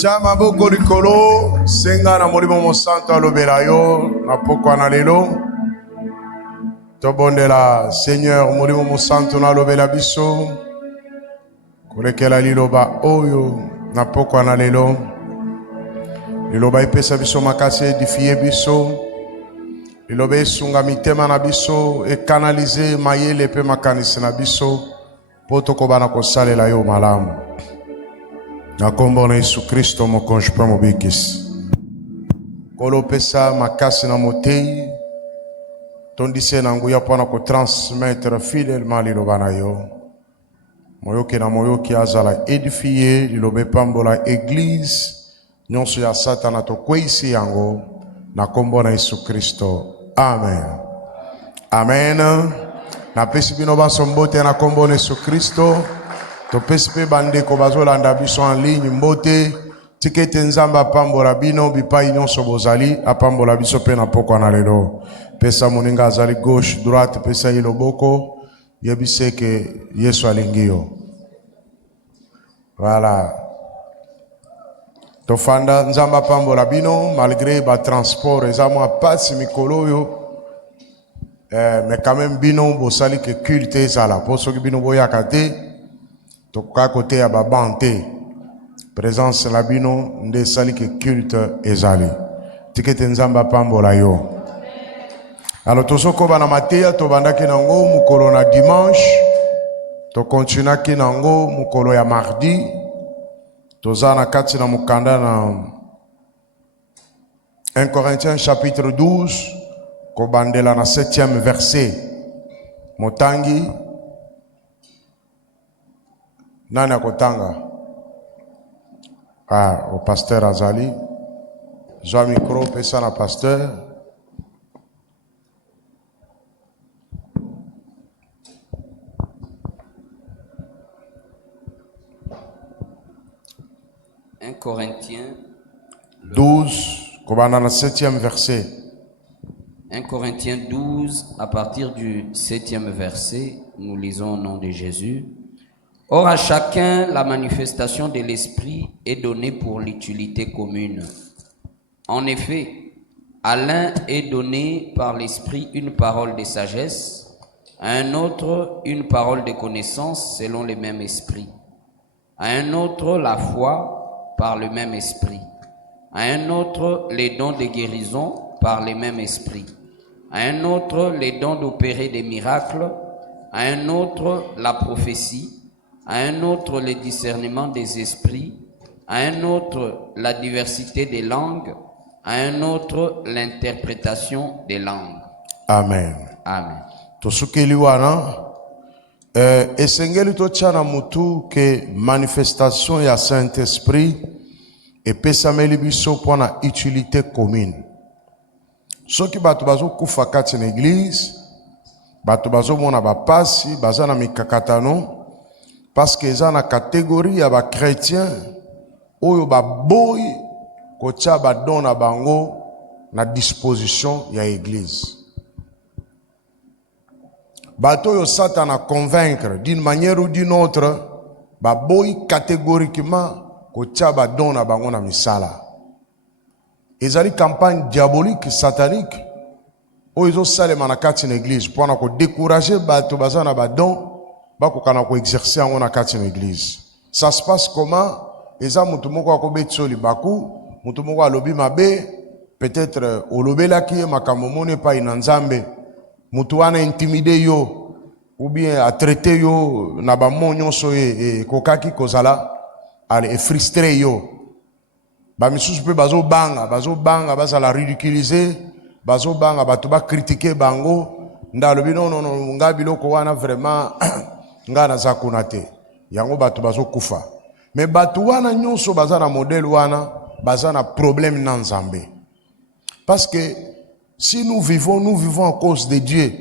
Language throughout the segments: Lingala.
Chama boko likolo, senga na molimo mosanto alobela yo, na pokwa na lelo. Tobondela Seigneur molimo mosanto na alobela biso. Kolekela liloba oyo, na pokwa na lelo. Liloba ipesa biso makasi edifiye biso. Liloba esunga mitema na biso, ekanalize mayele pe makanisi na biso. Poto kobana kosalela yo malamu. Na kombo na Yesu Kristo mokonzi pa mobikisi. Kolo pesa makasi na motei. Tondise na nguya pona ko transmettre fidèlement liloba na yo. Moyoki na moyoki azala edifiye lilobe pambola église. Nyonso ya satana to kweisi yango. Na kombo na Yesu Kristo. Amen. Amen. Na pesi bino basombote na kombo na Yesu Kristo. To pesi pe bande ko bazolanda biso en ligne mbote. Tikete nzamba pambola bino bipai nyonso bozali apambola biso pe na pokwa na lelo. Pesa moninga azali gauche droite pesa iloboko yebiseke Yesu alingio. Voilà. Tofanda nzamba pambola bino malgré ba transport ezamo apasi mikolo yo. Mais quand même bino bosali ke culte ezala poso ki bino boyaka te. Toka côté ya babante présence la bino nde sali ke culte ezali tikete nzamba pambola yo. Alors tosoko bana mateya to bandaki nango mukolo na dimanche to continuaki nango mukolo ya mardi tozana kati na mukanda na 1 Corinthiens chapitre 12 ko bandela na 7e verset motangi nani akotanga? Au pasteur Azali. Joa micro pesa na pasteur. Un Corinthiens 12, kobana na 7e verset. 1 Corinthiens 12, à partir du 7e verset, nous lisons au nom de Jésus. Or à chacun la manifestation de l'esprit est donnée pour l'utilité commune. En effet, à l'un est donné par l'esprit une parole de sagesse, à un autre une parole de connaissance selon le même esprit, à un autre la foi par le même esprit, à un autre les dons de guérison par le même esprit, à un autre les dons d'opérer des miracles, à un autre la prophétie, à un autre le discernement des esprits, à un autre la diversité des langues, à un autre l'interprétation des langues. Amen. Amen. Tosukeli wana esengeli tochana mutu ke manifestation ya Saint-Esprit epesameli biso pona utilité commune. Soki bato bazo kufa kati na église, bato bazo mona bapasi, bazana mikakatano, parce que ça na catégorie ya ba chrétien oyo ba boy ko tia ba dona bango na disposition ya église. Bato yo Satan a convaincre d'une manière ou d'une autre ba boy catégoriquement ko tia ba dona bango na misala. Ezali campagne diabolique satanique oyo zo salema na kati na église pour na ko décourager bato bazana ba don bako kana ko exercer en kati na église. Ça se passe comment? Eza mutu moko akobetso libaku, mutu moko alobi mabe, peut-être olobela ki makambo mone pa ina nzambe. Mutu wana intimidé yo ou bien a traité yo na ba nyonso e kokaki kozala ale frustré yo. Ba misusu pe bazo banga bazala ridiculiser, bazo banga bato ba critiquer bango. Ndalobi non ngabiloko wana vraiment ngana za kunate yango batu bazo kufa mais batu wana nyonso bazana modèle wana bazana problème na nzambe parce que si nous vivons à cause de Dieu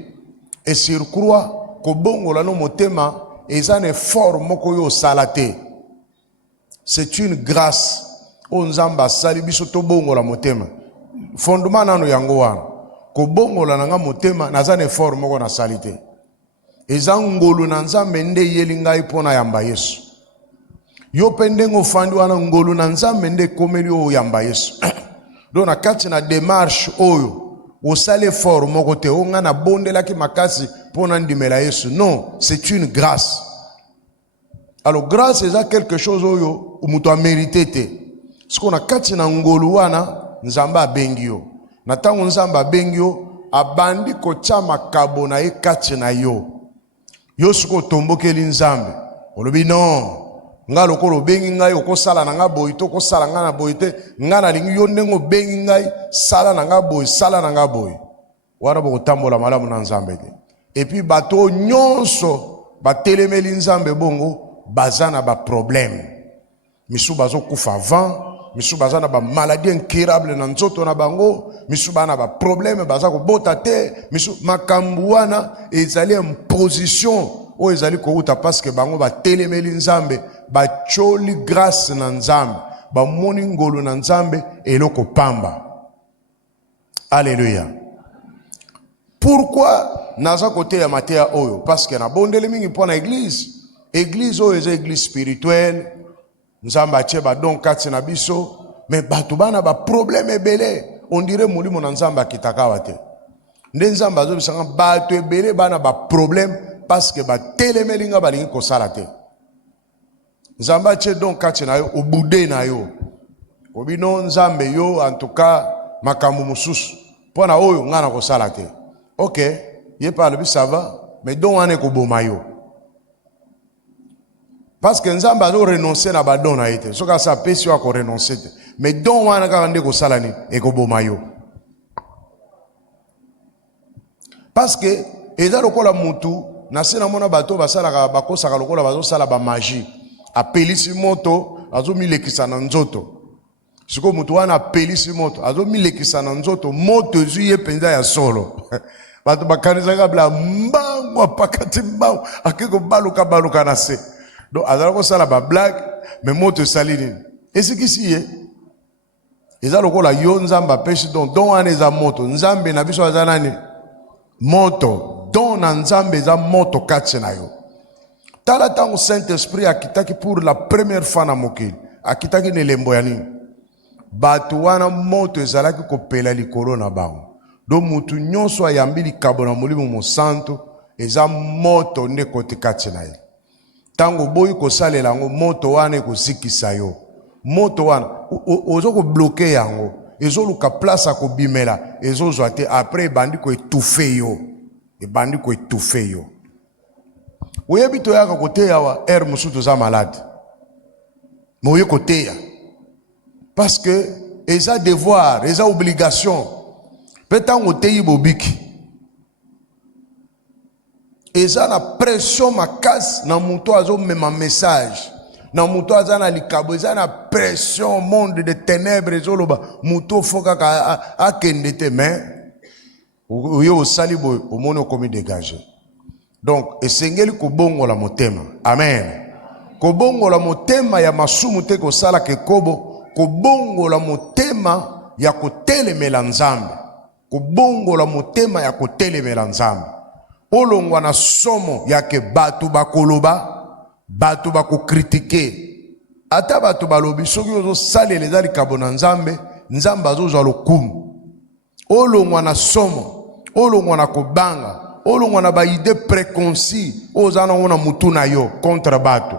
et sur croix ko bongola no motema ezana effort moko yo salate c'est une grâce o nzamba sali biso to bongola motema fondement nano yango wana ko bongola nanga motema nazana effort moko na salite eza ngolu na nzambe nde yeli ngai pona yamba Yesu yo pendenge ofandi wana ngolu na nzambe nde komeli o yamba Yesu. Donc na kati na démarche oyo osale effort moko te o nga na bondelaki makasi pona ndimela Yesu. Non, c'est une grâce. Alors grâce eza quelque chose oyo mutu a mérité te. Siko na kati na ngolu wana nzamba abengi yo. Na tango nzamba abengi yo abandi kotia makabo na ye kati na yo. Yo siko tombokeli nzambe. Olobi non. Nga lokolo bengi ngai okosala na nga boyi to kosala nga na boyi te. Nga na lingi yo ndengo bengi ngai sala na nga boyi, sala na nga boyi. Wana boko tambola malamu na nzambe te. Et puis bato nyonso batelemeli nzambe bongo bazana ba problème. Misu bazo kufa avant, misu bazana ba maladie incurable na nzoto na bango, misu bana ba problème baza ko bota te, misu makambu wana ezali en position o ezali ko uta parce que bango ba telemeli nzambe, ba choli grâce na nzambe, ba moni ngolo na nzambe eloko pamba. Alléluia. Pourquoi naza côté ya matea oyo? Parce que na bondele mingi pona église. Église oyo eza église spirituelle. Nzamba atie ba don kati na biso, mais bato bana ba problème ebele. On dirait molimo na nzamba kitakawa te. Nde nzamba zo bisanga bato ebele bana ba problème parce que ba telemeli nga balingi kosala te. Nzamba atie don kati na yo obude na yo. Obino nzambe yo en tout cas makambu mususu. Pona oyo nga na kosala te. OK, ye parle ça va, mais don wane ko boma yo. Parce que nzamba azo renoncer na badon na ete. Soka sa pesi wa ko renoncer te. Mais don wana ka ndeko sala ni e ko boma yo. Parce que eza lokola mutu na sena mona bato basala ka bakosaka lokola bazo sala ba magie. Apelisi moto azo milekisa na nzoto. Siko mutu wana apelisi moto azo milekisa na nzoto moto zuye penza ya solo. Bato bakanisa kabla mbango pakati mbango akiko baluka na se. Donc azalako sala ba blague mais moto salini. Et ce qui si est eza lokola yo nzamba peshi don wana eza moto nzambe na biso aza nani moto don na nzambe eza moto kati na yo. Tala tango Saint-Esprit akitaki pour la première fois na mokili akitaki ne lembo ya nini bato wana moto ezalaki kopela likolo na bango. Donc mutu nyonso ayambi likabo na molimo mosanto eza moto nde kote kati na ye. Tango boyi kosalela yango moto wana ekozikisa yo. Moto wana ozo ko bloquer yango ezo luka place ko bimela ezo zwa te après ebandi ko étouffer yo. Ebandi ko étouffer yo. Oyebi to yaka koteya wa musutu za malade. Moye koteya. Parce que eza devoir, eza obligation. Petango teyi bobiki. Eza na pression makasi na muto azo mema message. Na muto aza na likabo eza na pression monde de ténèbres ezoloba muto foka ka akende te mais oyo osali boy omoni okomi dégager. Donc esengeli kobongola motema. Amen. Kobongola motema ya masumu te kosala ke kobo, kobongola motema ya kotelemela nzambe. Kobongola motema ya kotelemela nzambe. Olongwa na somo yake batu bakoloba, batu bakokritike. Ata batu balobi soki ozo sale leza likabo na nzambe, nzambe azozwa lokumu. Olongwa na somo, olongwa na kobanga, olongwa na ba idée préconcis, ozana ona mutu na yo contre batu.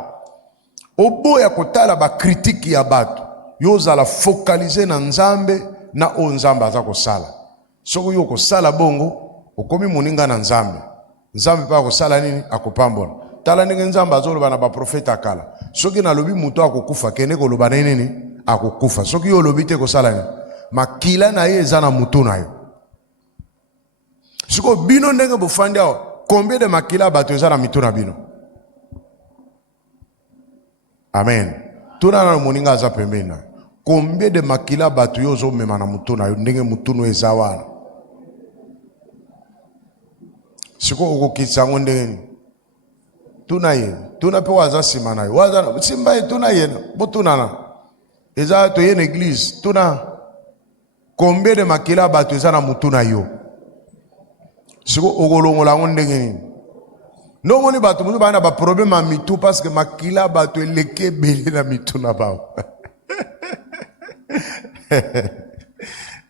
Oboya kotala ba critique ya batu, yo zala focaliser na nzambe na o nzambe aza kosala. Soki yo kosala bongo, okomi moninga na nzambe. Nzambe pa kosala nini akopambola. Tala ndenge nzambe azoloba na ba profeta kala. Soki na lobi mutu akokufa kene koloba nini akokufa. Soki yo lobi te kosala nini makila na ye eza na mutu na yo. Siko bino ndenge bofandi awa combien de makila bato eza na mitu na bino. Amen. Tuna na moninga aza pembeni na. Combien de makila bato yo zo mema na mutu na yo ndenge mutu no eza wana. Siko okokitsa ngondeni. Tuna ye, tuna pe waza sima na ye. Waza simba ye tuna ye, bo tuna na. Eza to ye na église, tuna combien de makila bato eza na mutu na yo. Siko okolongola ngondeni. Non, on bato musu ba na ba problème à mitou parce que makila bato eleke belé na mitou na ba.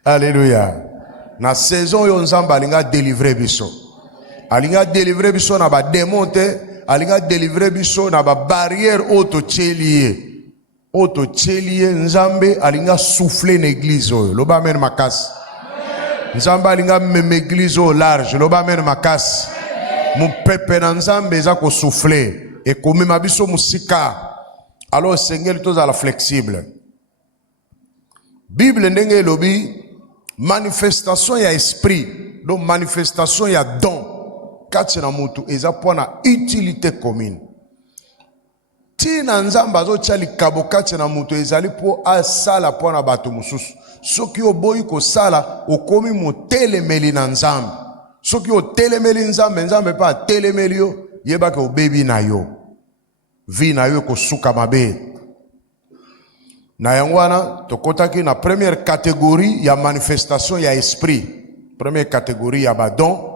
Alléluia. Na saison yo nzamba alinga délivrer biso. Alinga délivrer biso na ba démonter, alinga délivrer biso na ba barrière auto tchelie. Auto tchelie nzambe alinga souffler l'église oyo. Loba men makasi. Nzambe alinga meme église au large. Loba men makasi. Mon pepe na nzambe eza ko souffler et comme ma biso musika. Alors Seigneur tous à la flexible. Bible ndenge lobi manifestation ya esprit, donc manifestation ya don. Kati na mutu eza pona utilité commune. Ti na nzamba zo tshali kabo kati na mutu ezali po asala pona bato mususu. Soki oboyi ko sala okomi motelemeli na nzambe. Soki otelemeli nzambe nzambe pa telemeli yo yeba ke obebi na yo. Vi na yo ko suka mabe. Na yangwana tokotaki na première catégorie ya manifestation ya esprit. Première catégorie ya badon.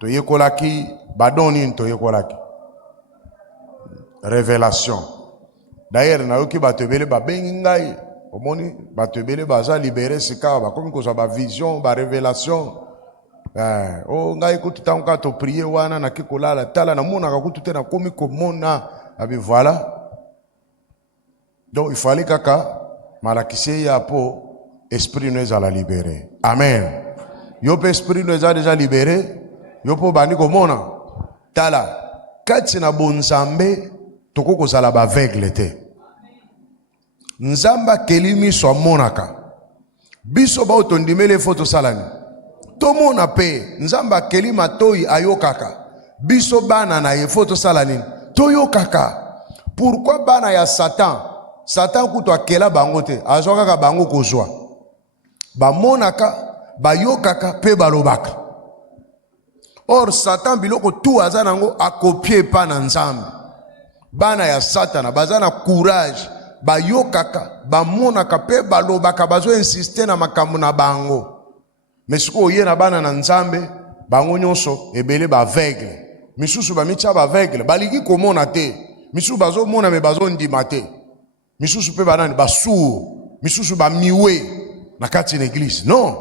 To yekolaki badon ni to yekolaki. Révélation. D'ailleurs na yoki batebele ba bengi ngai. Omoni batebele baza libéré sika ba komi ko za ba vision, ba révélation. Oh ngai ko tutanka to prier wana na kikolala tala na mona ka kutute na komi ko mona abi voilà. Donc il fallait kaka malakise ya po esprit nous a la libérer. Amen. Yo pe esprit nous a déjà libéré. Yo po bani ko mona tala kati na bonzambe toko ko sala ba aveugle te. Nzamba kelimi so monaka. Biso ba otondimele foto salani. To mona pe nzamba kelima toyi ayokaka. Biso bana na ye foto salani. To yokaka. Pourquoi bana ya Satan? Satan kuto akela bango te. Azoka ka bango kozwa. Ba monaka, ba yokaka pe balobaka. Or Satan biloko tout aza nango akopie pa na nzambe. Bana ya Satana bazana courage, ba yokaka, ba monaka pe balobaka bazo insister na makambo na bango. Mais siko oye na bana na nzambe, bango nyonso ebele ba aveugle. Misusu ba micha ba aveugle, baliki komona te. Misusu bazo mona me bazo ndima te. Misusu pe banani ba sourd, misusu ba miwe na kati l'église. Non.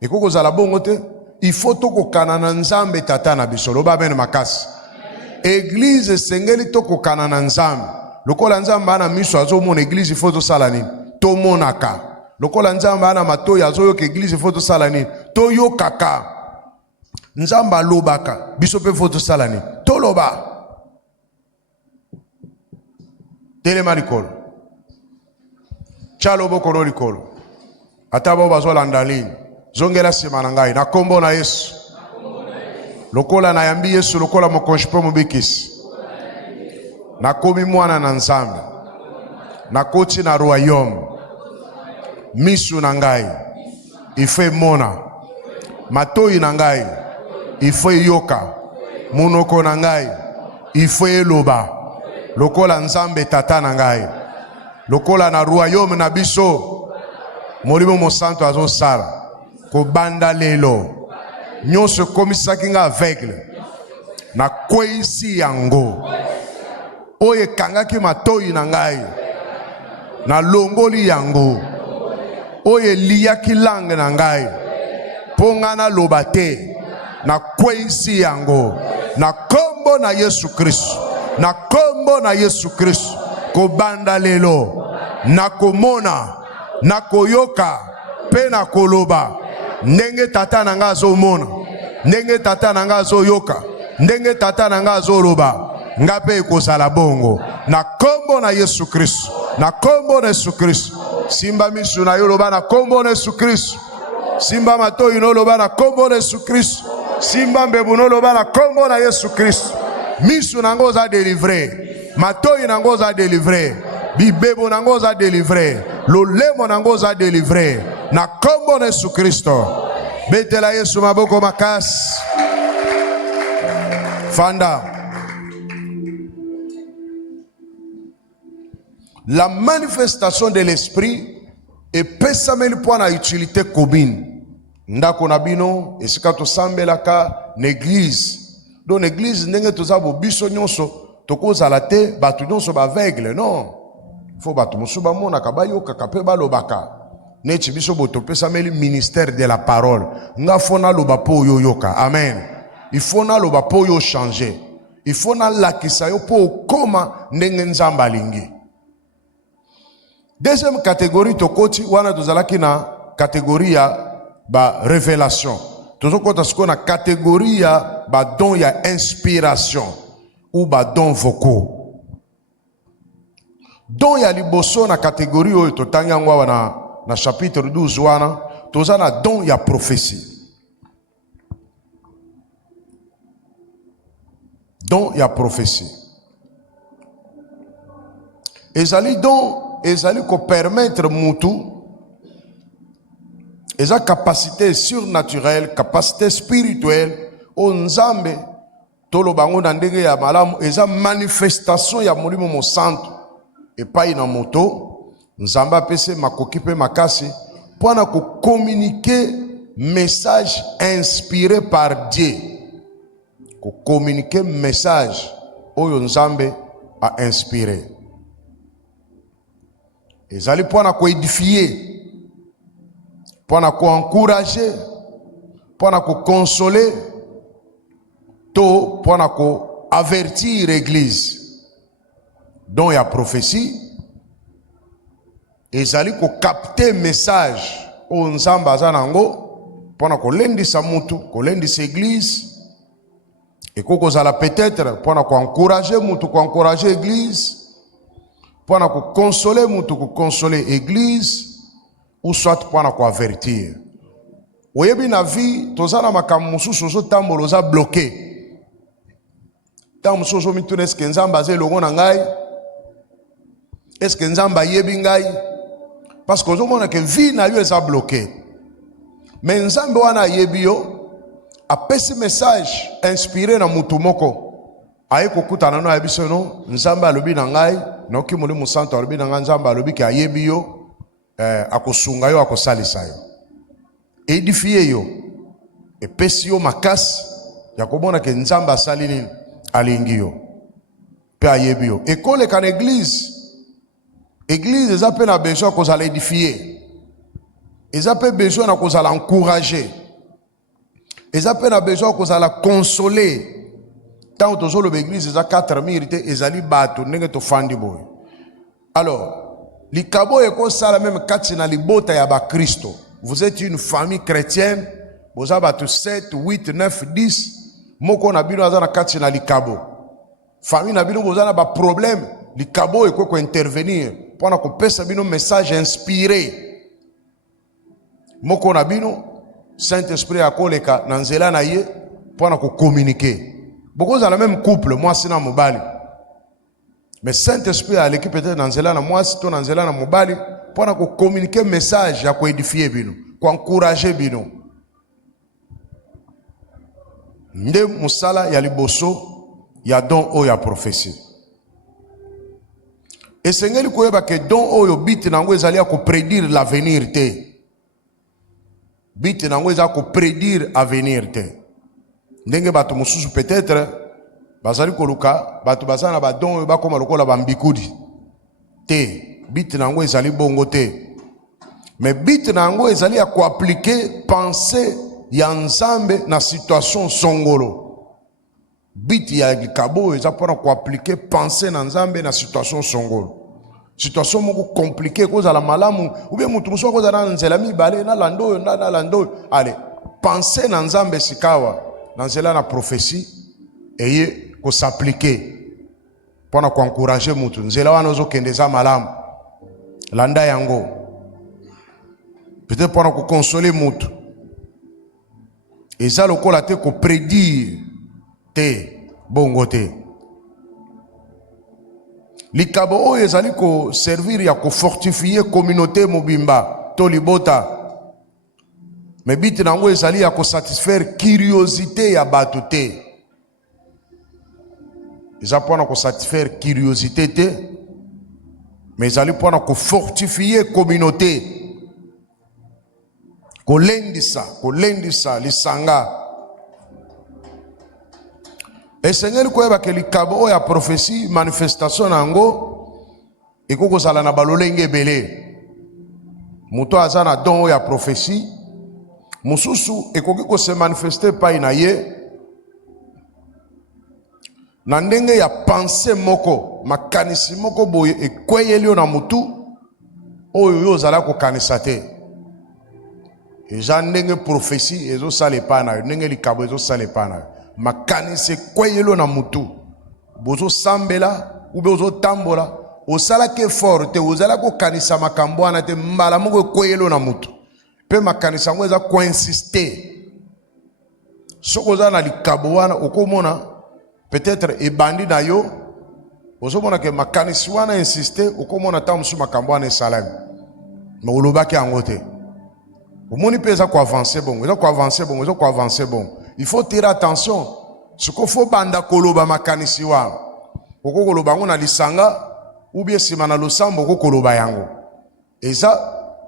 Ekoko za la bongo te. Il faut toko kanana nzambe tata na biso. Loba ben makasi. Église sengeli toko kanana nzambe. Lokola nzambe ana miso azo mona église il faut to sala nini. To monaka. Lokola nzambe ana matoyi azo yoka église il faut to sala nini. To yokaka. Nzamba lobaka. Biso pe faut to sala nini. To loba. Telema likolo. Chalo bokoro likolo. Atabo bazo landalini. Zongela sima ngai na kombo na Yesu. Lokola na yambi Yesu lokola mokonjipo mobikisi. Na komi mwana na nzambe. Na koti na royaume. Misu na ngai. Ife mona. Matoyi na ngai. Ife yoka. Munoko na ngai. Ife eloba. Lokola nzambe tata na ngai. Lokola na royaume na biso. Molimo mosanto azo sala. Ko banda lelo. Nyonso komisaki nga aveugle. Na kweisi yango. Oye kangaki matoyi na ngai. Na longoli yango. Oye liyaki langue na ngai. Pongana lobate. Na kweisi yango. Na kombo na Yesu Kristo. Na kombo na Yesu Kristo. Ko banda lelo. Na komona. Na koyoka. Pe na koloba. Ndenge tata nanga zo mona. Ndenge tata nanga zo yoka. Ndenge tata nanga zo loba. Ngape kozala bongo. Na kombo na Yesu Kristo. Na kombo na Yesu Kristo. Simba misu na yo loba na kombo na Yesu Kristo. Simba matoyi no loba na kombo na Yesu Kristo. Simba mbebu no loba na kombo na Yesu Kristo. Misu nango za délivrer. Matoyi nango za délivrer. Bibebo nango za délivrer. Lolemo nango za délivrer. Na kombo na Yesu Kristo. Betela Yesu maboko makasi. Fanda. La manifestation de l'esprit est pesameli pour la utilité commune. Ndako na bino esika to sambelaka n'église Dans l'église, ndenge tozabo biso nyonso, tokozala te, batu nyonso ba aveugle, non. Faut batu musu ba mona kabayo kakape ba lobaka. Neti biso boto pesa meli ministère de la parole. Nga fona loba po yo yoka. Amen. Il faut na loba po yo changer. Il faut na lakisa yo po koma ndenge nzamba lingi. Deuxième catégorie tokoti wana tozalaki na catégorie ya ba révélation. Tozokota siko na catégorie ya ba don ya inspiration ou ba don vocaux. Don ya liboso na catégorie oyo totangi yango wana na chapitre 12 wana toza na don ya prophétie. Don ya prophétie. Ezali don ezali ko permettre mutu eza capacité surnaturelle, capacité spirituelle o nzambe tolo bango na ndenge ya malamu eza manifestation ya molimo mo santo epai na moto nzamba pese makoki pe makasi pona ko communiquer message inspiré par Dieu, ko communiquer message oyo nzambe a inspiré. Ezali pona ko édifier, pona ko encourager, pona ko consoler, to pona ko avertir l'église. Donc il y a prophétie. Ezali ko capter message o nzamba zanango pona ko lendisa mutu, ko lendisa église. Et koko zala peut-être pona ko encourager mutu, ko encourager église. Pona ko consoler mutu, ko consoler église. Ou soit pona ko avertir. Oyebi na vie tozana makambo mususu zo tambolo za bloqué. Tam mususu mitune eske nzamba ze longo na ngai? Eske nzamba yebi ngai? Parce que ozomona ke vie na yo eza bloqué. Mais nzambe wana yebi yo apesi message inspiré na mutu moko. Aye kokutana no ayebiso no nzambe alobi na ngai, na oki molimo santo alobi na ngai nzambe alobi ke ayebi yo. Akosunga yo akosalisa yo édifier yo epesi yo makasi ya komona ke nzamba asali nini alingi yo pe ayebi yo ekoleka na église eza pe na besoin kozala édifier, eza pe besoin na kozala encourager, eza pe na besoin kozala consoler. Tant tozoloba église eza 4000 te ezali bato ndenge tofandi boye. Alors likabo eko sala même kati na libota ya ba Kristo. Vous êtes une famille chrétienne, vous avez 7, 8, 9, 10. Moko na bino azana kati na likabo. Famille na bino vous avez ba problème, likabo eko ko intervenir pour ko pesa bino message inspiré. Moko na bino Saint-Esprit akoleka na nzela na ye pour ko communiquer. Beaucoup dans le même couple, moi sina mobali. Mais Saint-Esprit a l'équipe peut-être dans Zélana, moi si tu dans Zélana mobali, pour communiquer message, à quoi édifier bino, pour encourager bino. Nde musala ya liboso, ya don o ya prophétie. Et sengeli koyeba ke don o yo bit nango ezali ko prédire l'avenir te. Bit nango ezali ko prédire avenir te. Ndenge bato mususu peut-être bazali koluka bato bazana ba don ba koma lokola ba mbikudi te bit nango ezali bongo te, mais bit nango ezali ya ko appliquer pensée ya nzambe na situation songolo. Bit ya likabo eza pona ko appliquer pensée na nzambe na situation songolo. Situation moko compliquée koza la malamu ou bien mutu muso koza na nzela mibale na lando na lando allez pensée na nzambe sikawa na nzela na prophétie eye ko s'appliquer pona ko encourager mutu nzela wana ozokendeza malamu landa yango peut-être pona ko consoler mutu eza lokola te ko prédire te bongo te. Likabo oyo ezali ko servir ya ko fortifier communauté mobimba to libota, mais bit nango ezali ya ko satisfaire curiosité ya bato te. Eza pona ko satisfaire curiosité te, mais ezali pona ko fortifier communauté, ko lendisa lisanga. esengeli koyeba ke likabo oyo ya prophétie manifestation na yango ekoki kozala na balolenge ebele. Moto aza na don oyo ya prophétie mosusu ekoki kose manifeste epai na ye na ndenge ya pense moko, makanisi moko boye ekweyeli yo na mutu oyo yo ozala kokanisa te. Eza ndenge prophétie ezosala epai na yo, ndenge likabo ezosala epai na yo, makanisi ekweyeli yo na mutu bozosambela ube ozotambola osalaki effort te, ozala kokanisa makambo wana te, mbala moko ekweyeli yo na mutu mpe makanisi yango eza koinsiste. Soki oza na likabo wana okomona peut-être ebandi na yo, ozomona ke makanisi wana insiste, okomona ta mosusu makambo wana esalami me olobaki yango te. Omoni mpe eza koavanse bongo, eza koavanse bongo, eza koavanse bongo. Il faut tirer attention. Siko fo banda koloba makanisi wana oko koloba yango na lisanga ubie sima na losambo oko koloba yango. Eza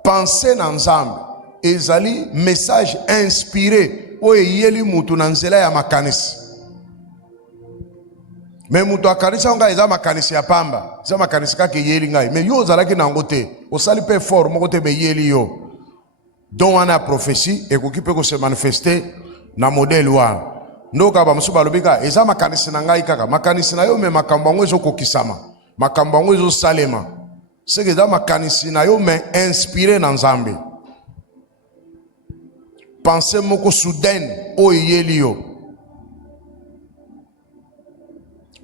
pense na Nzambe, ezali message inspiré oyo eyeli mutu na nzela ya makanisi. Me mutu akanisa nga eza makanisi ya pamba, eza makanisi kaka eyeli ngai, me yo ozalaki nango te, osali pe fort moko te me eyeli yo. Don wana ya prophétie ekoki pe kose manifeste na modèle wana. Ndoka ba musu balobika eza makanisi na ngai kaka, makanisi na yo me makambo yango ezokokisama, makambo yango ezosalema. Seke eza makanisi na yo me inspiré na Nzambe. Pensée moko soudaine oyo eyeli yo,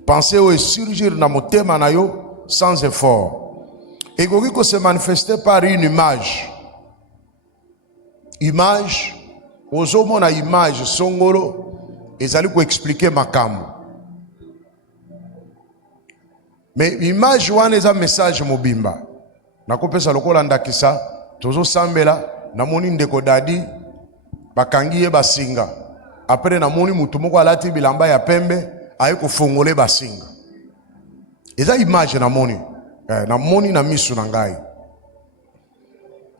pensée oyo surgir na motema na yo sans effort. Ekoki kose manifester par une image. Image, ozomona image songolo ezali ko expliquer makambo. Mais image wana eza message mobimba. Nakopesa lokola ndakisa tozo sambela namoni ndeko dadi bakangi ye basinga. Après namoni mutu moko alati bilamba ya pembe aye kofongole basinga. Eza image namoni. Namoni na misu na ngai.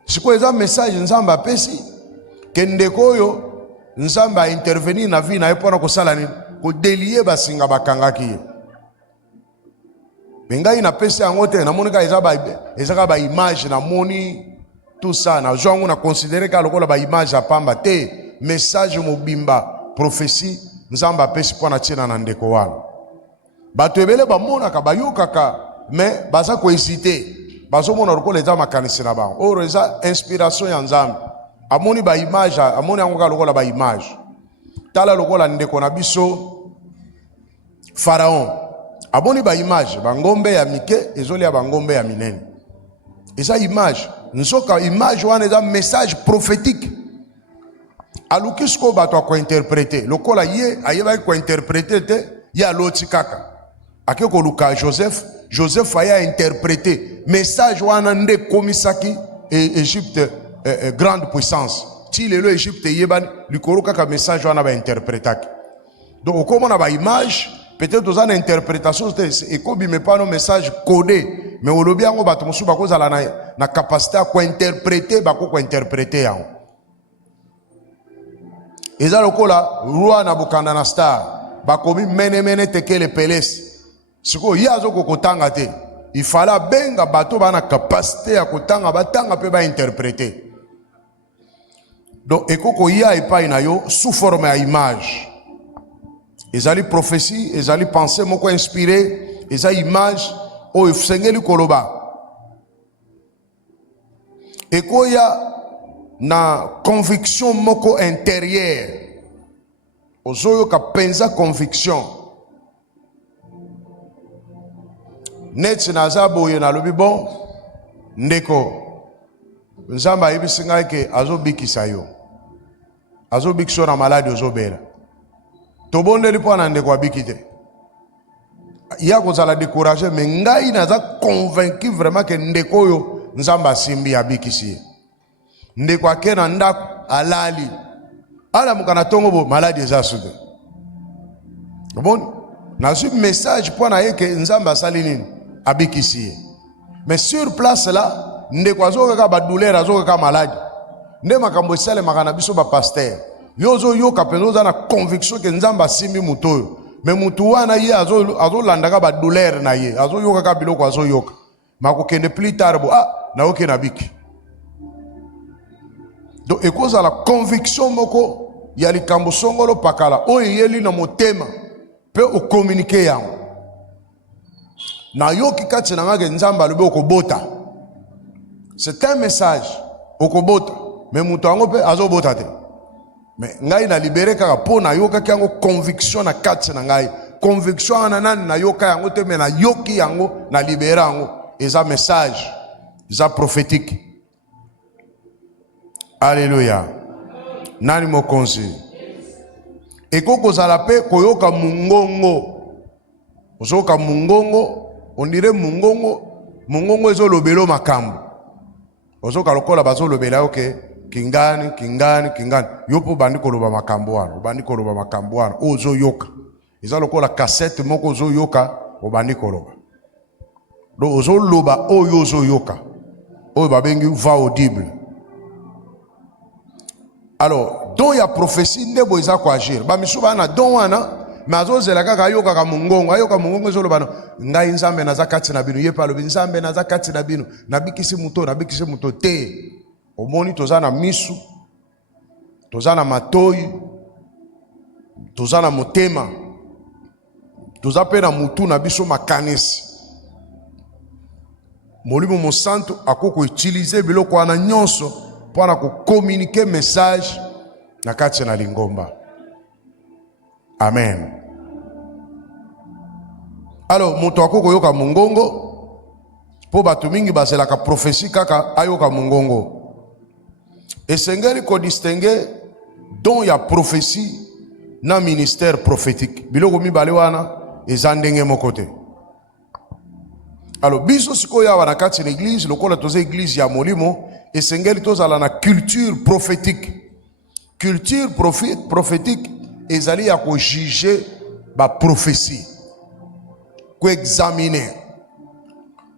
Siko eza message Nzambe apesi ke ndeko oyo Nzambe a intervenir na vie na ye pona kosala nini ko délier basinga bakangaki ye. Bengai na pesi yango te, namoni ka eza ba image namoni tout ça na jongo na considérer ka lokola ba image apamba te, message mobimba prophétie Nzambe apesi pona tina na ndeko wana. Bato ebele bamona ka bayokaka mais baza ko hésiter. Bazomona lokola eza makanisi na bango. Oro eza inspiration ya Nzambe. Amoni ba image, amoni yango ka lokola ba image. Tala lokola ndeko na biso Pharaon. Amoni ba image, ba ngombe ya mike ezoli ya ba ngombe ya minene. Eza image, nsoka image wana eza message prophétique. Alukisko bato ko interpréter. Lokola ye ayeba ko interpréter te, ya loti kaka. Akeko luka Joseph aya interprété message wana nde komisaki Égypte grande puissance. Ti lelo Égypte yebani likoro kaka message wana ba interprétaki. Donc comme on a ba image, peut-être dans une interprétation et kobi me pas no message codé, mais olobi yango bato musu ba kozala na capacité à ko interpréter ba ko interpréter yango. Eza lokola roi Nabucodonosor ba kobi mene tekele pelesi. Siko yazo kokotanga te, il fallait benga bato bana capacité ya kotanga batanga pe ba interpréter. Donc ekoko ya epai na yo sous forme ya image. Ezali prophétie, ezali pensée moko inspiré, ezali image o sengeli koloba. Eko ya na conviction moko intérieure. Ozoyo ka penza conviction. Net naza boye na lobi bon ndeko Nzamba yebisinga ke azobikisa yo, azobikso na maladi ozobela tobondeli po na ndeko abikite ya kozala décourager, mais ngai naza convaincu vraiment que ndeko yo Nzamba asimbi abikisi ndeko akena ndako alali ala mukana tongo bo maladi eza sude. Bon nazu message po na yeke Nzamba asali nini abikisi. Mais sur place là ndeko azoka ba douleur azoka malade nde makambo esale makana biso ba pasteur yozo yoka penza na conviction que Nzamba simbi mutoyo mais mutu wana ye azolandaka badouleur na ye azoyokaka biloko azoyoka makokende plus tard bo nayoki na biki. Donc ekozala conviction moko ya likambo songolo pakala oyo eyeli na motema pe okommunike yango nayoki kati na ngake nzambe alobi okobota. C'est un message okobota mais mutu yango pe azobota te. Mais ngai na libéré kaka po na yoka yango conviction na kati na ngai. Conviction na nani na yoka yango te mais na yoki yango na libéré yango. Eza message, eza prophétique. Alléluia. Nani mokonzi. Eko kozala pe koyoka mungongo. Ozoka mungongo, on dirait mungongo ezo lobelo makambo. Ozoka lokola bazo lobela oke kingani. Yopo bandiko loba makambo wana, bandiko loba makambo wana. Ozo yoka. Eza lokola cassette moko ozo yoka, obandiko loba. Do ozo loba oyo ozo yoka. Oyo babengi voix audible. Alors, don ya prophétie ndebo eza ko agir. Ba misuba na don wana, mais azozela kaka yoka ka mungongo, ayoka mungongo ezo loba no. Ngai nzambe na zakati na bino, yepa lobi nzambe na zakati na bino, nabikisi muto te. Omoni toza na misu, toza na matoi, toza na motema, toza pe na mutu na biso makanisi. Molimo Monsanto akoko utiliser biloko wana nyonso pour communiquer message na kati na lingomba. Amen. Alors moto akoko yoka mungongo po batu mingi bazelaka prophétie kaka ayoka mungongo. Esengeli ko distinguer don ya prophétie na ministère prophétique. Biloko mibale wana eza ndenge moko te. Alors biso sikoyo awa na kati na église lokola toza église ya molimo esengeli tozala na culture prophétique. Culture prophétique ezali ya ko juger ba prophétie, ko examiner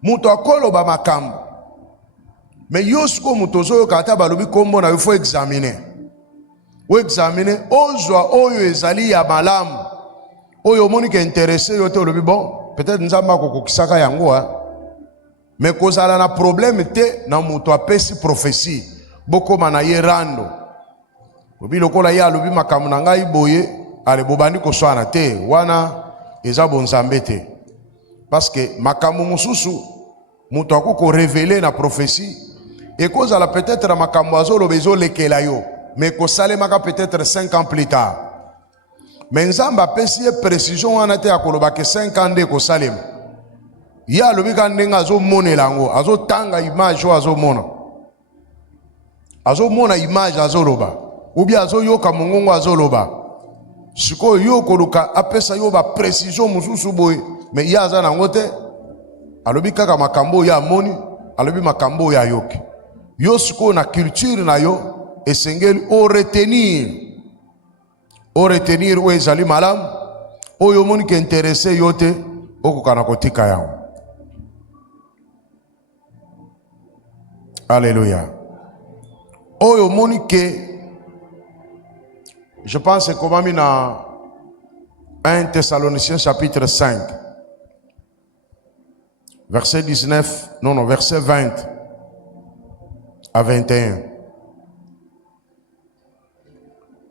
muto akolo ba makambo. Mais yosko muto zoyo kata balobi kombo na faut examiner. O examiner ozwa oyo ezali ya malamu. Oyo moni ke intéressé yote olobi bon, peut-être nzamba kokokisaka yango mais kozala na problème te na muto apesi prophétie. Boko mana ye rando. Obi lokola ya alobi makambo na ngai boye, ale bobandi koswana te, wana eza bonzambe te. Parce que makambo mususu muto akoko révéler na prophétie et kozala peut-être makambo azolo bezo lekela yo, mais kosalemaka peut-être 5 ans plus tard. Mais nzamba apesi ye précision wana te akoloba ke 5 ans de kosalema. Ya lobi kandenga azo monela yango, azo tanga image o azo mona. Azo mona image azo loba. Ubi azo yoka mungongo azo loba. Siko yo koluka apesa yo ba précision mususu boy, mais ya aza nango te. Alobi kaka makambo ya moni, alobi makambo ya yoki. Yo siko na culture na yo esengeli o retenir o ezali malam, o yo moni ke intéressé yote okukana kotika yango. Alléluia. Oyo monique, je pense que comme dans 1 Thessaloniciens chapitre 5, verset 19, non, verset 20 à 21.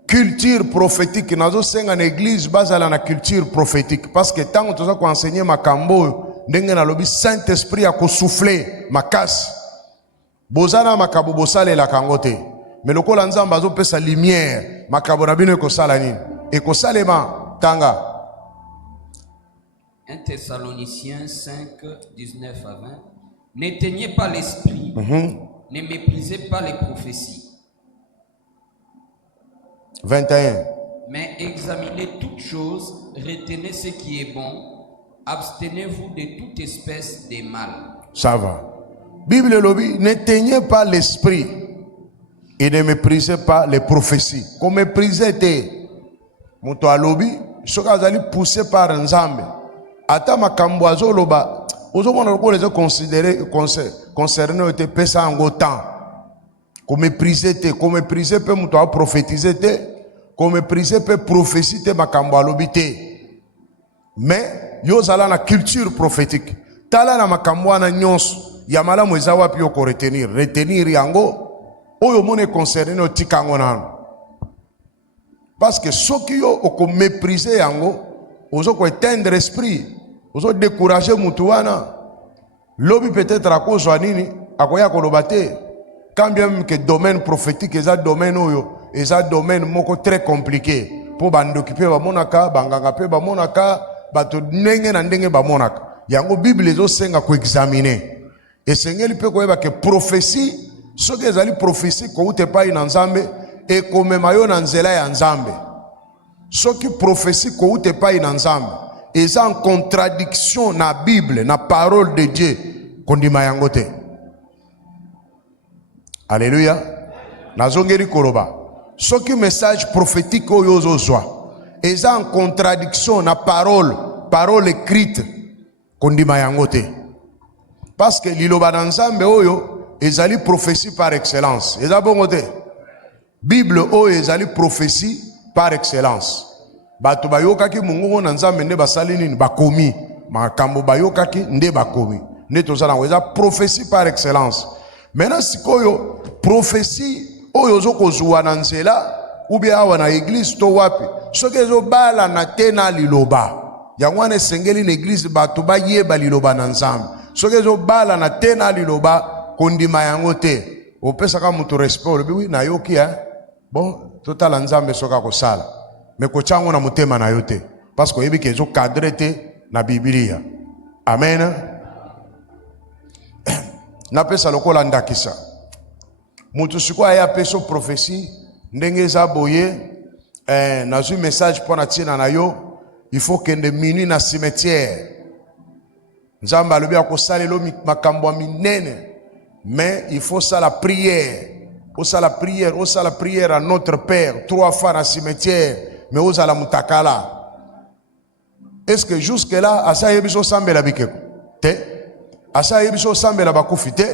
Culture prophétique, nazo senga na église basala na culture prophétique parce que tant que tu as enseigné makambo ndenge na lobi Saint-Esprit a ko souffler makasi. Bozana makabo bosale la kangote. Mais lokola nzamba zo pesa lumière, makabo na bino ko sala nini? E ko salema tanga. 1 Thessaloniciens 5, 19 à 20. N'éteignez pas l'esprit, ne méprisez pas les prophéties. 21. Mais examinez toutes choses, retenez ce qui est bon, abstenez-vous de toute espèce de mal. Ça va. Bible lobby, n'éteignez pas l'esprit et ne méprisez pas les prophéties. Comme méprisez te, muto alobi, soka zali poussé par nzambe. Ata makambo azoloba, ozomona loko les considérés concernés te pesa en temps. Comme méprisez te, comme méprisez pe muto a prophétiser te, comme méprisez pe prophétie te makambo alobi te. mais yo zala na culture prophétique tala na makambo wana nyonso ya malamu eza wapi yo ko retenir yango oyo mone concerné otika yango nano parce que soki yo oko mépriser yango ozo ko éteindre esprit ozo décourager mutu wana lobi peut-être akozwa nini akoya koloba te quand bien même que domaine prophétique eza domaine oyo eza domaine moko très compliqué po bandokipe bamonaka banganga pe bamonaka bato ndenge na ndenge bamonaka yango bible ezosenga koexamine esengeli mpe koyeba ke prophétie soki ezali prophétie kouta epai na nzambe ekomema yo na nzela ya nzambe soki prophétie kouta epai na nzambe eza en contradiction na bible na parole de Dieu kondima yango te. Alléluia. Nazongeli koloba soki message prophétique oyo ozozwa eza en contradiction na parole écrite kondima yango te parce que liloba na nzambe oyo ezali prophétie par excellence eza bongo te. Bible oyo ezali prophétie par excellence bato bayokaki mongongo na nzambe nde basali nini bakomi makambo bayokaki nde bakomi nde tozala yango eza prophétie par excellence. Maintenant sikoyo prophétie oyo ozokozwa na nzela ou bien awa na église to wapi soki ezobala na te na liloba yango wana esengeli na église bato bayeba liloba na nzambe soki ezobala na te na liloba kondima yango te opesaka mutu respect olobi wi nayoki bon totala nzambe soki akosala me kotya yango na motema na yo te parce que oyebi ke ezokadre te na bibilia. Amen. Napesa lokola ndakisa mutu sikoyo aya peso prophétie ndenge eza boye nazwi message mpo na ntina na yo il faut kende minuit na cimetière nzambe alobi akosalelo makambo ya minene mais il faut sala prière osala prière à notre Père 3 fois na cimetière mais ozala mutakala. Est-ce que jusque là asa yebiso sambela bikeko te asa yebiso sambela bakufi te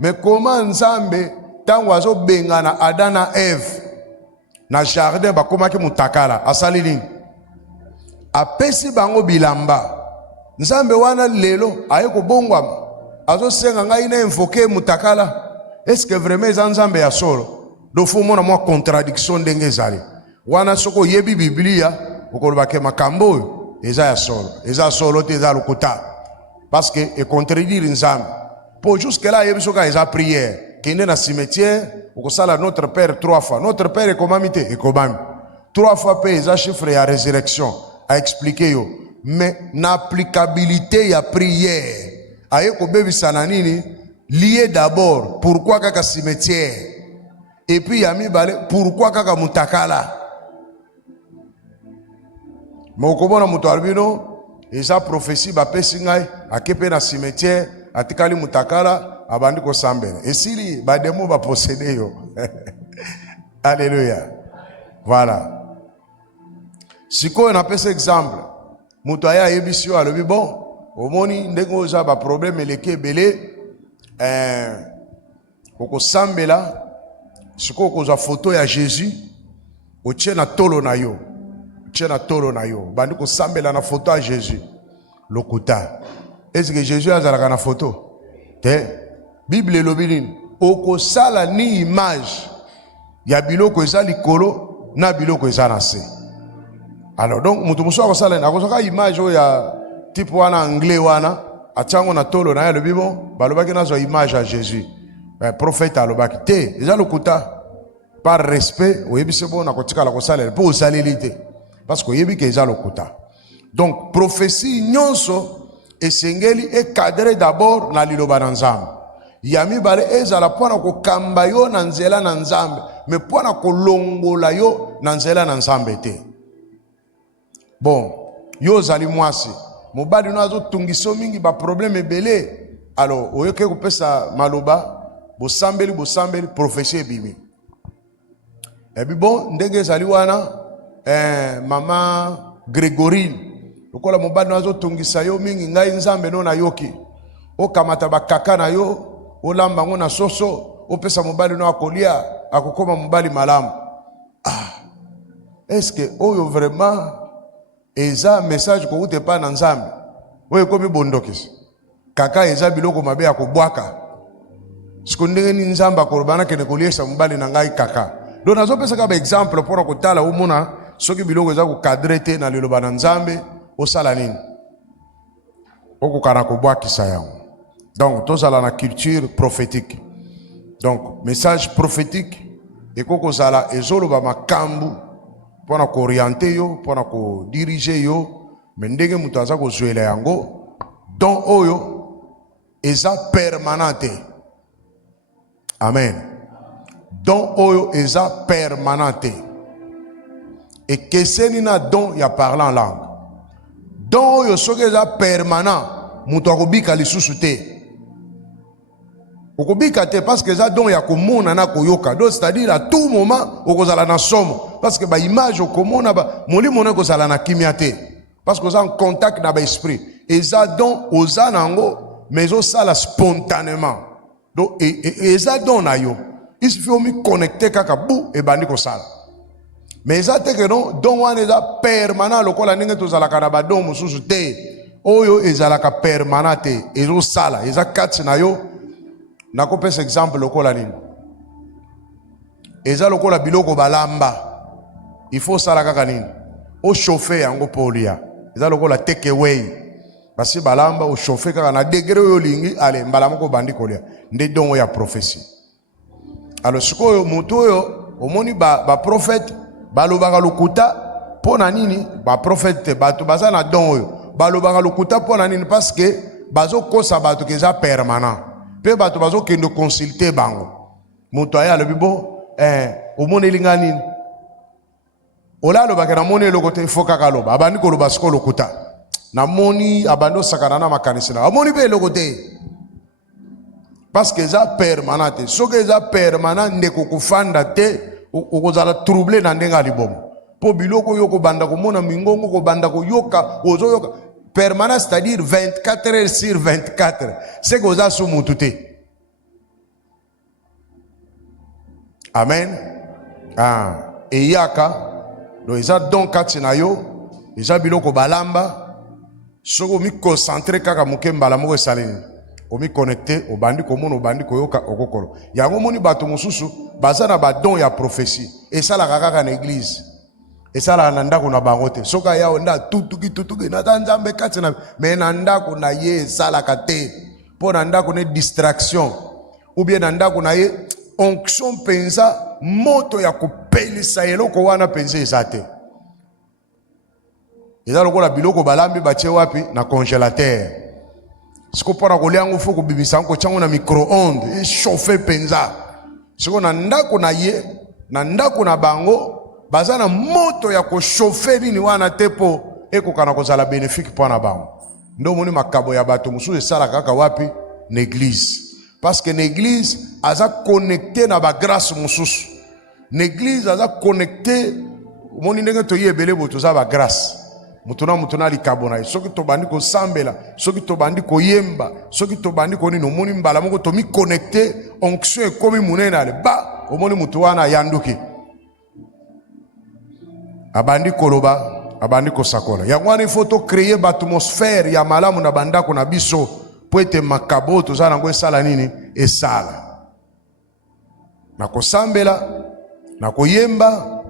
mais comment nzambe tango azobenga na Adam na Eve na jardin bakomaki mutakala asali nini apesi bango bilamba nzambe wana lelo aye kobongwama azosenga ngai na invoke mutakala. Est-ce que vraiment eza nzambe ya solo do fo mona mwa contradiction ndenge ezali wana soko yebi biblia okoloba ke makambo oyo eza solo te eza lokuta parce que e contredire nzambe pour jusque là yebi soka eza prière kende na cimetière okosala notre Père 3 fois notre Père ekomami te ekomami 3 fois pe eza chiffre ya résurrection a expliqué yo mais na applicabilité ya prière aye kobebisa na nini lié d'abord pourquoi kaka cimetière et puis yami bale pourquoi kaka mutakala mokobona muto albino eza prophétie bapesi ngai akepe na cimetière atikali mutakala abandi kosambela esili bademo baposede yo. Alléluia. Voilà. Sikoyo napesa exemple muto aya yebisi yo alobi bon omoni ndenge oza ba problème eleki ebele okosambela sikoyo kozwa photo ya Jésus otie na tolo na yo bandi kosambela na photo ya Jésus lokuta. Est-ce que Jésus azalaka na photo te? Bible elobi nini okosala ni image ya biloko eza likolo na biloko eza na se. Alors donc mutu musu akosala akozaka image oyo ya type wana anglais wana atiango na tolo na ye alobi bon balobaki nazwa image ya Jésus prophète alobaki te eza lokuta par respect oyebisi bo na kotikala kosalela mpo osaleli te parce que oyebi ke eza lokuta. Donc prophétie nyonso esengeli ekadre d'abord na liloba na nzambe ya mibale ezala mpona kokamba yo na nzela na nzambe me mpona kolongola yo na nzela na nzambe te. Bon yo ozali mwasi mobali no azotungiso mingi baproblème ebele alors oyoke kopesa maloba bosambeli prophétie ebimi ebi bon ndenge ezali wana mama Grégorine lokola mobali no azotungisa yo mingi ngai nzambe no na yoki okamata bakaka na yo olamba ngo na soso opesa mobali no akolia akokoma mobali malamu. Est-ce que oyo vraiment eza message ko ute pa na nzambe oyo komi bondokisi kaka eza biloko mabe ya kobwaka siko ndenge ni nzamba korobana kene koliesa mobali na ngai kaka donc nazopesaka ba exemple mpona kotala omona soki biloko eza kokadre te na liloba na nzambe osala nini okokana kobwakisa yango. Donc tozala na culture prophétique, donc message prophétique ekokozala ezoloba makambu mpona kooriente yo mpona kodirige yo me ndenge moto aza kozwela yango don oyo eza permanente. Amen. Don oyo eza permanente. Ekeseni na don ya parler en langue. Don oyo soki eza permanent moto akobika lisusu te. Okobika te parce que eza don ya komona na koyoka. Donc c'est-à-dire à tout moment okozala na somo parce que ba image okomona ba molimo na kozala na kimia te parce que oza en contact na ba esprit. Eza don oza nango mais osala spontanément. Donc eza don na yo. Il suffit de connecter kaka bou et bandi kosala. Mais eza te que non don wana eza permanent lokola ndenge tozalaka na ba don mosusu te. Oyo ezalaka permanent te. Ezo sala eza kati na yo. Nakopesa exemple lokola nini. Eza lokola biloko balamba. Il faut sala kaka nini. O chauffer yango polia. Eza lokola take away. Basi balamba o chauffer kaka na degré oyo lingi ale mbala moko bandi kolia. Nde dongo ya prophétie. Alors sikoyo mutu oyo omoni ba prophète balobaka lokuta pona nini ba prophète bato baza na don oyo balobaka lokuta pona nini parce que bazo kosa bato keza permanent. Pe bato bazo kendo consulter bango. Mutu aya lobi bo omoni linga nini. Ola lobaka na moni lokote foka kaloba abandi ko loba siko lokuta. Na moni abando sakana na makanisi na. Amoni be lokote. Parce que ça permanent. Ce que ça permanent ndeko kufanda te okozala troublé na ndenga libomo. Po biloko yoko banda ko mona mingongo ko banda ko yoka ozo yoka permanent c'est-à-dire 24 heures sur 24. C'est que ça sou mututé. Amen. Ah, et yaka do isa donc katina yo, isa biloko balamba soko mi concentré kaka mukemba la moko salini. Omi connecté au bandi komona bandi koyoka okokolo yango moni bato mosusu baza na ba don ya prophétie et ça la kaka na église et ça la nanda ko na bangote soka ya onda tutuki na nzambe kati na mais nanda ko na ye sala kate po nanda ko ne distraction ou bien nanda ko na ye onction penza moto ya kopelisa eloko wana penza ezate eza lokola biloko balambi batie wapi na congélateur. Si vous avez un peu de micro-ondes, et chauffer penza. Si vous avez un bango, bazana moto ya ko chauffer ni wana tepo eko kana kozala bénéfique pour na bango. Ndo moni makabo ya bato musu esala kaka wapi l'église. Parce que l'église aza connecté na ba grâce mususu. L'église aza connecté moni ndenge to yebele boto za ba grâce. Mutuna likabona soki to bandi ko sambela soki to bandi ko yemba soki to bandi ko nino moni mbala moko to mi connecter onction ekomi munene ale ba omoni mutu wana yanduki abandi koloba abandi ko sakola yango wana il faut to créer ba atmosphère ya malamu na bandako na biso po ete makabo to zana ngo esala nini esala na ko sambela na ko yemba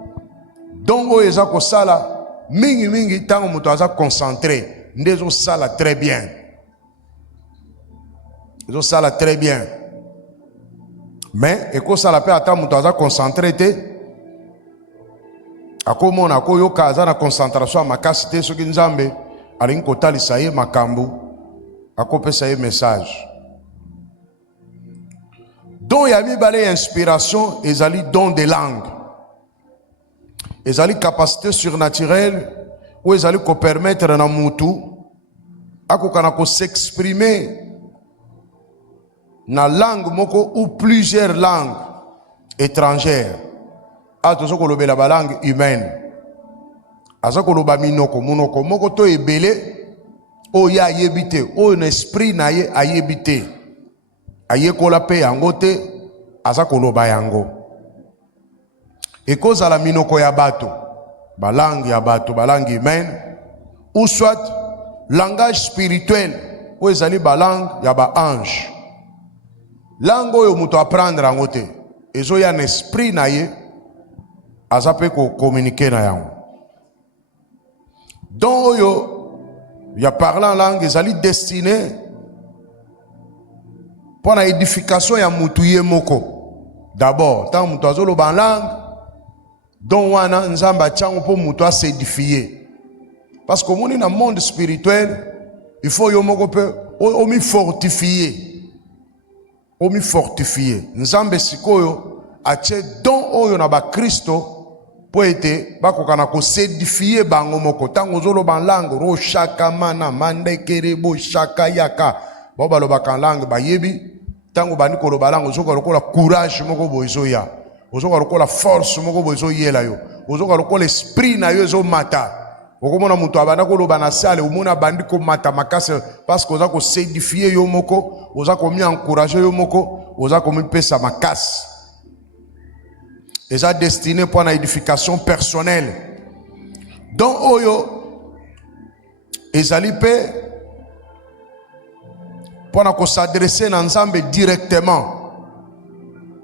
dongo eza ko sala mingi tango mutu aza concentré ndezo sala très bien ezo sala très bien mais eko sala pe ata mutu aza concentré te akomona akoyoka aza na concentration makasi te soki nzambe alingi kotalisa ye makambu akopesa ye message. Don ya mibale inspiration ezali don de langue. Ezali capacité surnaturelle ou ezali ko permettre na mutu akokana ko s'exprimer na langue moko ou plusieurs langues étrangères. Atozo ko lobela ba langue humaine. Aza ko loba minoko munoko moko to ebele o ya yebite o un esprit na ye ayebite. Ayekola pe yango te aza ko loba yango. Ekozala minoko ya bato, balangi ya bato, balangi humaine, ou soit langage spirituel ou ezali ba langue ya ba ange. Langue oyo muto apprendre yango te, ezo ya na esprit na ye aza pe ko communiquer na yango. Don oyo ya parlant langue ezali destiné pour la édification ya mutu ye moko. D'abord, tant mutu azoloba en langue, don wana nzamba tiango po mutu s'édifier. Parce que dans le monde spirituel, il faut yo moko pe o mi fortifier. O mi fortifier. Nzambe sikoyo ache don oyo na ba Kristo po ete bakokana ko s'édifier bango moko. Tango zoloba en langue, ro shaka mana mande kerebo shaka yaka. Bo balobaka en langue bayebi. Tango bani koloba langue ozoka lokola courage moko bozo ya. Ozoka lokola force moko bozo yela yo. Ozoka lokola esprit na yo zo mata. Okomona mutu abanda koloba na sale omona bandi ko mata makase parce que ozako s'édifier yo moko, ozako mi encourager yo moko, ozako mi pesa makase. Eza destiné pour la édification personnelle. Donc oyo ezali pe pour s'adresser à Nzambe directement.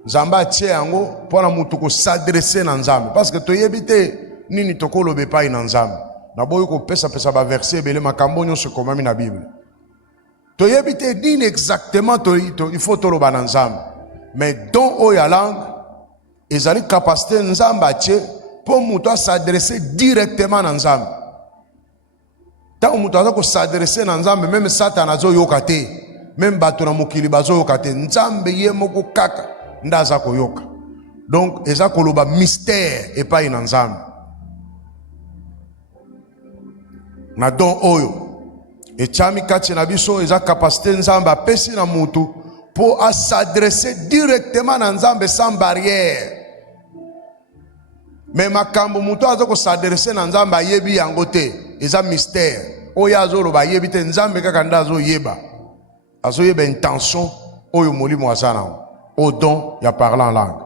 Nzamba tie yango pour mutu s'adresser à Nzambe parce que toyebite nini tokolo be pa ina Nzambe. Na boyo ko pesa ba verset belé makambo nyonso komami na Bible. Toyebite nini exactement il faut toloba na Nzambe. Mais don oya langue ezali capacité Nzamba tie pour mutu s'adresser directement à Nzambe. Tant mutu aza ko s'adresser à Nzambe même Satan azo yoka te. Même bato na mokili bazo yoka te. Nzambe ye moko kaka ndaza ko yoka. Donc eza koloba mystère et pas ina Nzambe. Na don oyo etiami kati na biso eza capacité Nzambe apesi na mutu pour s'adresser directement na Nzambe sans barrière. Mais makambo mutu aza ko s'adresser na Nzambe ayebi yango te, eza mystère. Oyo azoloba ayebi te Nzambe kaka ndazo yeba. Azoyeba intention oyo molimo azana au don ya parler en langue.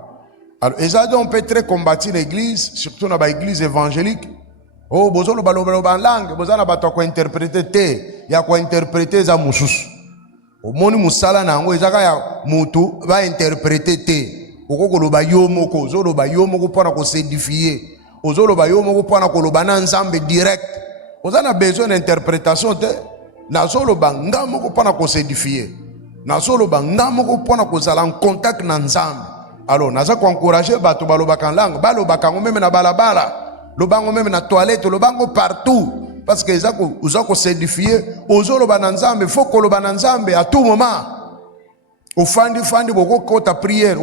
Alors ezado on peut très combattre l'église, surtout dans l'église évangélique. Oh bozolo baloba en langue, bozana bato ko interpréter te, ya ko interpréter za mususu. Omoni musala na ngo ezaka ya mutu ba interpréter te. Okoko loba yo moko, zoloba yo moko pona ko s'édifier. Ozoloba yo moko pona ko loba na Nzambe direct. Ozana besoin d'interprétation te. Nazolo banga moko pona ko s'édifier. Nazolo banga moko pona ko zala en contact na Nzambe. Alors naza ko encourager bato balobaka en langue, balobaka ngo même na balabala. Lobango même na toilette, lobango partout. Parce que uzako s'édifier, ozoloba na Nzambe, faut koloba na Nzambe à tout moment. Ofandi boko kota prière,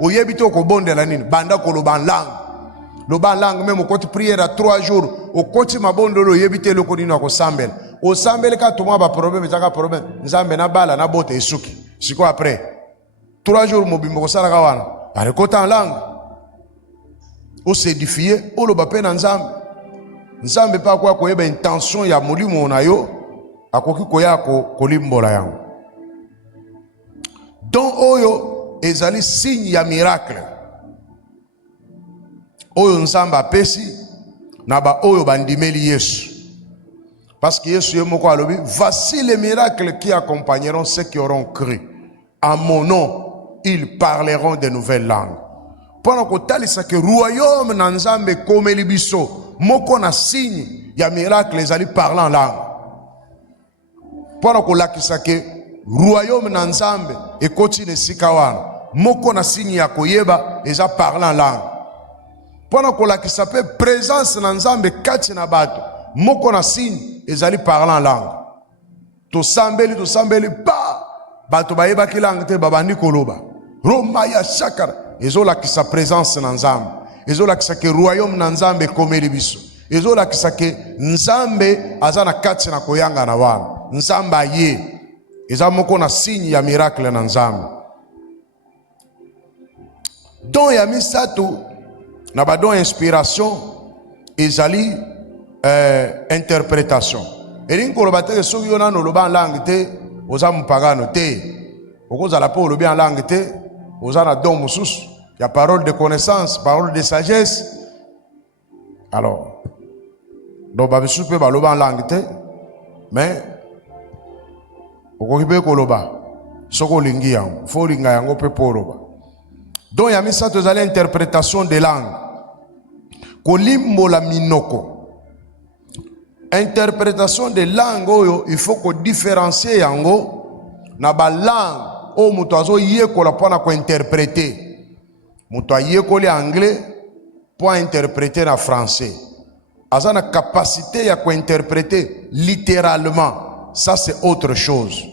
oyebito ko bondela nini, banda koloba en langue. Loba en langue même okoti prière à 3 jours, okoti mabondolo oyebite loko nini ko sambel. O sambel ka tuma ba problème, ezaka problème. Nzambe na bala na bote esuki. Siko après 3 jours mobimbo ko sala kawana. Arekota en langue. O s'édifier, o loba pe na Nzambe. Nzambe pa kwa koyeba intention ya molimo na yo, akoki koya kolimbola yango. Don oyo ezali signe ya miracle. Oyo Nzambe apesi na ba oyo bandimeli Yesu. Parce que Yesu ye moko alobi, voici les miracles qui accompagneront ceux qui auront cru. À mon nom, ils parleront de nouvelles langues. Pendant que talisa que royaume na Nzambe komeli biso, moko na signe ya miracle ezali parlant langue. Pendant que lakisa que royaume na Nzambe ekoti ne sikawana, moko na signe ya koyeba eza parlant langue. Pendant que lakisa pe présence na Nzambe kati na bato, moko na signe ezali parlant langue. To sambeli ba bato bayeba ki langue te babandi koloba. Roma ya shakara ezola ki sa présence na Nzambe. Ezola ki sa ke royaume na Nzambe komeli biso. Ezola ki sa ke Nzambe azana kati na koyanga na wana. Nzambe aye. Eza moko na signe ya miracle na Nzambe. Don ya misato na ba don inspiration ezali interprétation. Elingi koloba te soki yo nano loba en langue te, oza mupagano te. Okozala po lobi en langue te, oza na don mosusu. Il y a parole de connaissance, parole de sagesse. Alors, Donc babisu pe baloba langue te mais okoki koloba soko lingi yango fo linga yango pe poloba. Donc il y a mis ça tozali interprétation de langue kolimbola minoko. Interprétation de langue oyo il faut ko différencier yango na ba langue o muto azo yekola pona ko interpréter. Muto ayekoli anglais pour interpréter en français. Aza na capacité ya ko interpréter littéralement, ça c'est autre chose.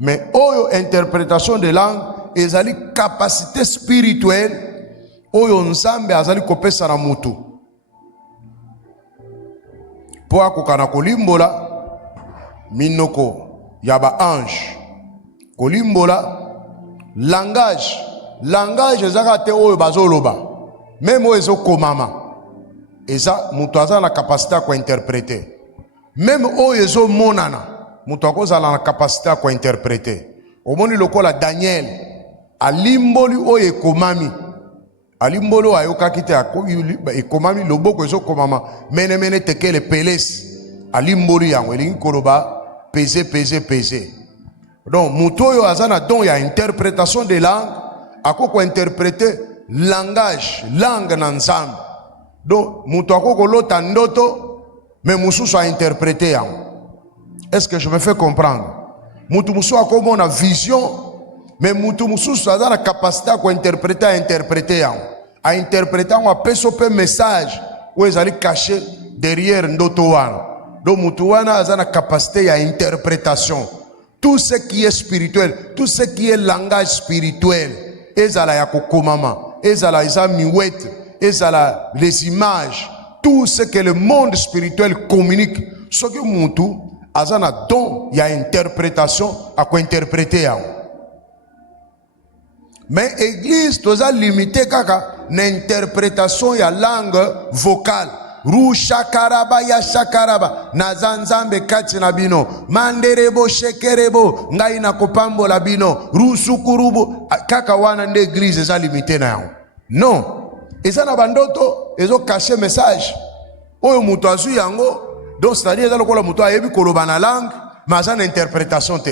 Mais oyo interprétation de langue ezali capacité spirituelle oyo nzambe azali kopesa na mutu. Po akokana kolimbola minoko ya ba ange. Kolimbola langage ezaka te oyo bazoloba. Même oyo ezokomama. Eza mutu aza na capacité ko interpréter. Même oyo ezomonana mutu akozala na capacité ko interpréter. Omoni lokola Daniel alimboli oyo ekomami. Alimbolo ayokaki te ekomami loboko ezokomama mene tekele pelesi alimboli yango elingi koloba pese. Donc mutu oyo aza na don ya interprétation de langue akoko interpréter langue na nzambe. Donc mutu akoko lota ndoto mais mususu a interpréter yango. Est-ce que je me fais comprendre? Mutu mususu akomona vision mais mutu mususu a la capacité à interpréter yango. A interpréter yango apeso pe message ou ezali caché derrière ndoto wana. Donc mutu wana a la capacité à interprétation. Tout ce qui est spirituel, tout ce qui est langage spirituel, ezala ya kokomama, ezala isa miwete, ezala les images, tout ce que le monde spirituel communique, ce que mutu a na don ya interprétation à quoi interpréter yango. Mais l'église toza limité kaka na interprétation ya langue vocale. Ru shakaraba ya shakaraba na zanzambe kati na bino manderebo shekerebo ngai na kopambola bino ru sukurubu kaka wana nde église eza limité na yango. Non, eza na bandoto ezo cacher message oyo mutu azu yango. Donc c'est-à-dire eza lokola mutu ayebi koloba na langue mais aza na interprétation te.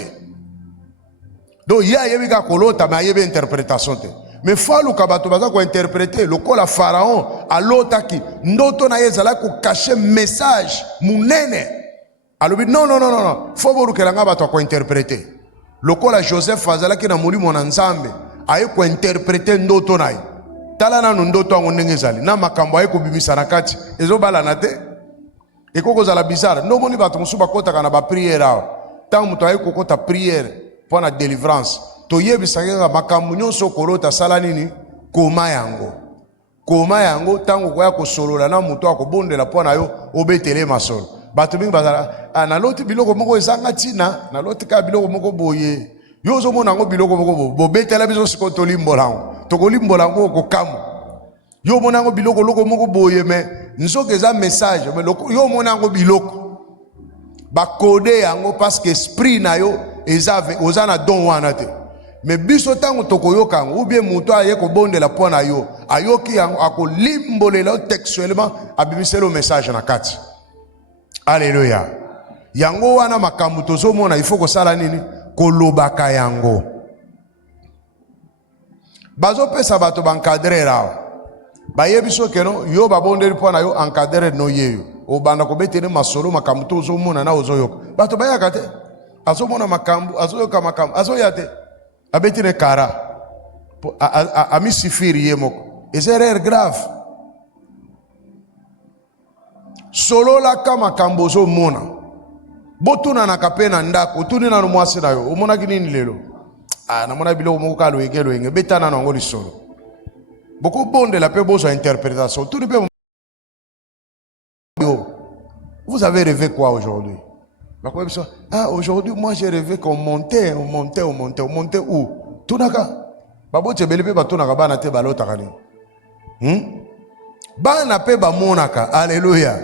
Donc il y a yebi ka kolota mais ayebi interprétation te. Mais falu kabato baza ko interpréter lokola pharaon alotaki ndoto na yezala ko cacher message munene. Alobi non faut borukela nga bato ko interpréter. Lokola Joseph azala ki na molimo na nzambe aye ko interpréter ndoto na ye. Tala na ndoto ngo ndenge ezali na makambo aye ko bimisa na kati ezo bala na te. Et koko zala bizarre no moni bato musu bakota kana ba prière awa tant muto aye kokota prière pour la délivrance to yebisaka makambo nyonso kolota sala nini koma yango tango koya kosolola na muto akobondela po na yo obetele masolo bato bingi bazala na loti biloko moko ezanga tina na loti ka biloko moko boye yo zo mona ngo biloko moko bobetela biso siko tolimbola tokolimbola ngo kokamu yo mona ngo biloko loko moko boye mais nzoka eza message mais yo mona ngo biloko ba code yango parce que esprit na yo ezave ozana don wana te. Mais biso tango tokoyoka yango ou bien muto aye ko bondela pona yo ayoki yango akolimbolela textuellement abimiselo message na kati. Alléluia. Yango wana makambo tozomona il faut ko sala nini kolobaka yango. Bazo pesa bato bankadrer rawa. Bayebiso keno yo babondeli pona yo encadrer no yeyo. Obanda ko betene masolo makambo tozomona na ozoyoka. Bato bayaka te. Azomona makambo azoyoka makambo azoyate. Abetine kara ami sifiri yemoko. Et c'est erreur grave. Solo la kama kambozo mona. Botuna na kapena ndako, tuni na mwasi na yo. Omona kinini lelo. Na mona biloko moko ka loyeke loyenge betana na ngoli solo. Beaucoup bonde la pe bozo interprétation. Tout pe vous avez rêvé quoi aujourd'hui? Aujourd'hui, moi j'ai rêvé qu'on montait, on montait où? Tunaka. Babo tebelepe ba tunaka bana te balota kani. Bana pe ba monaka. Alléluia.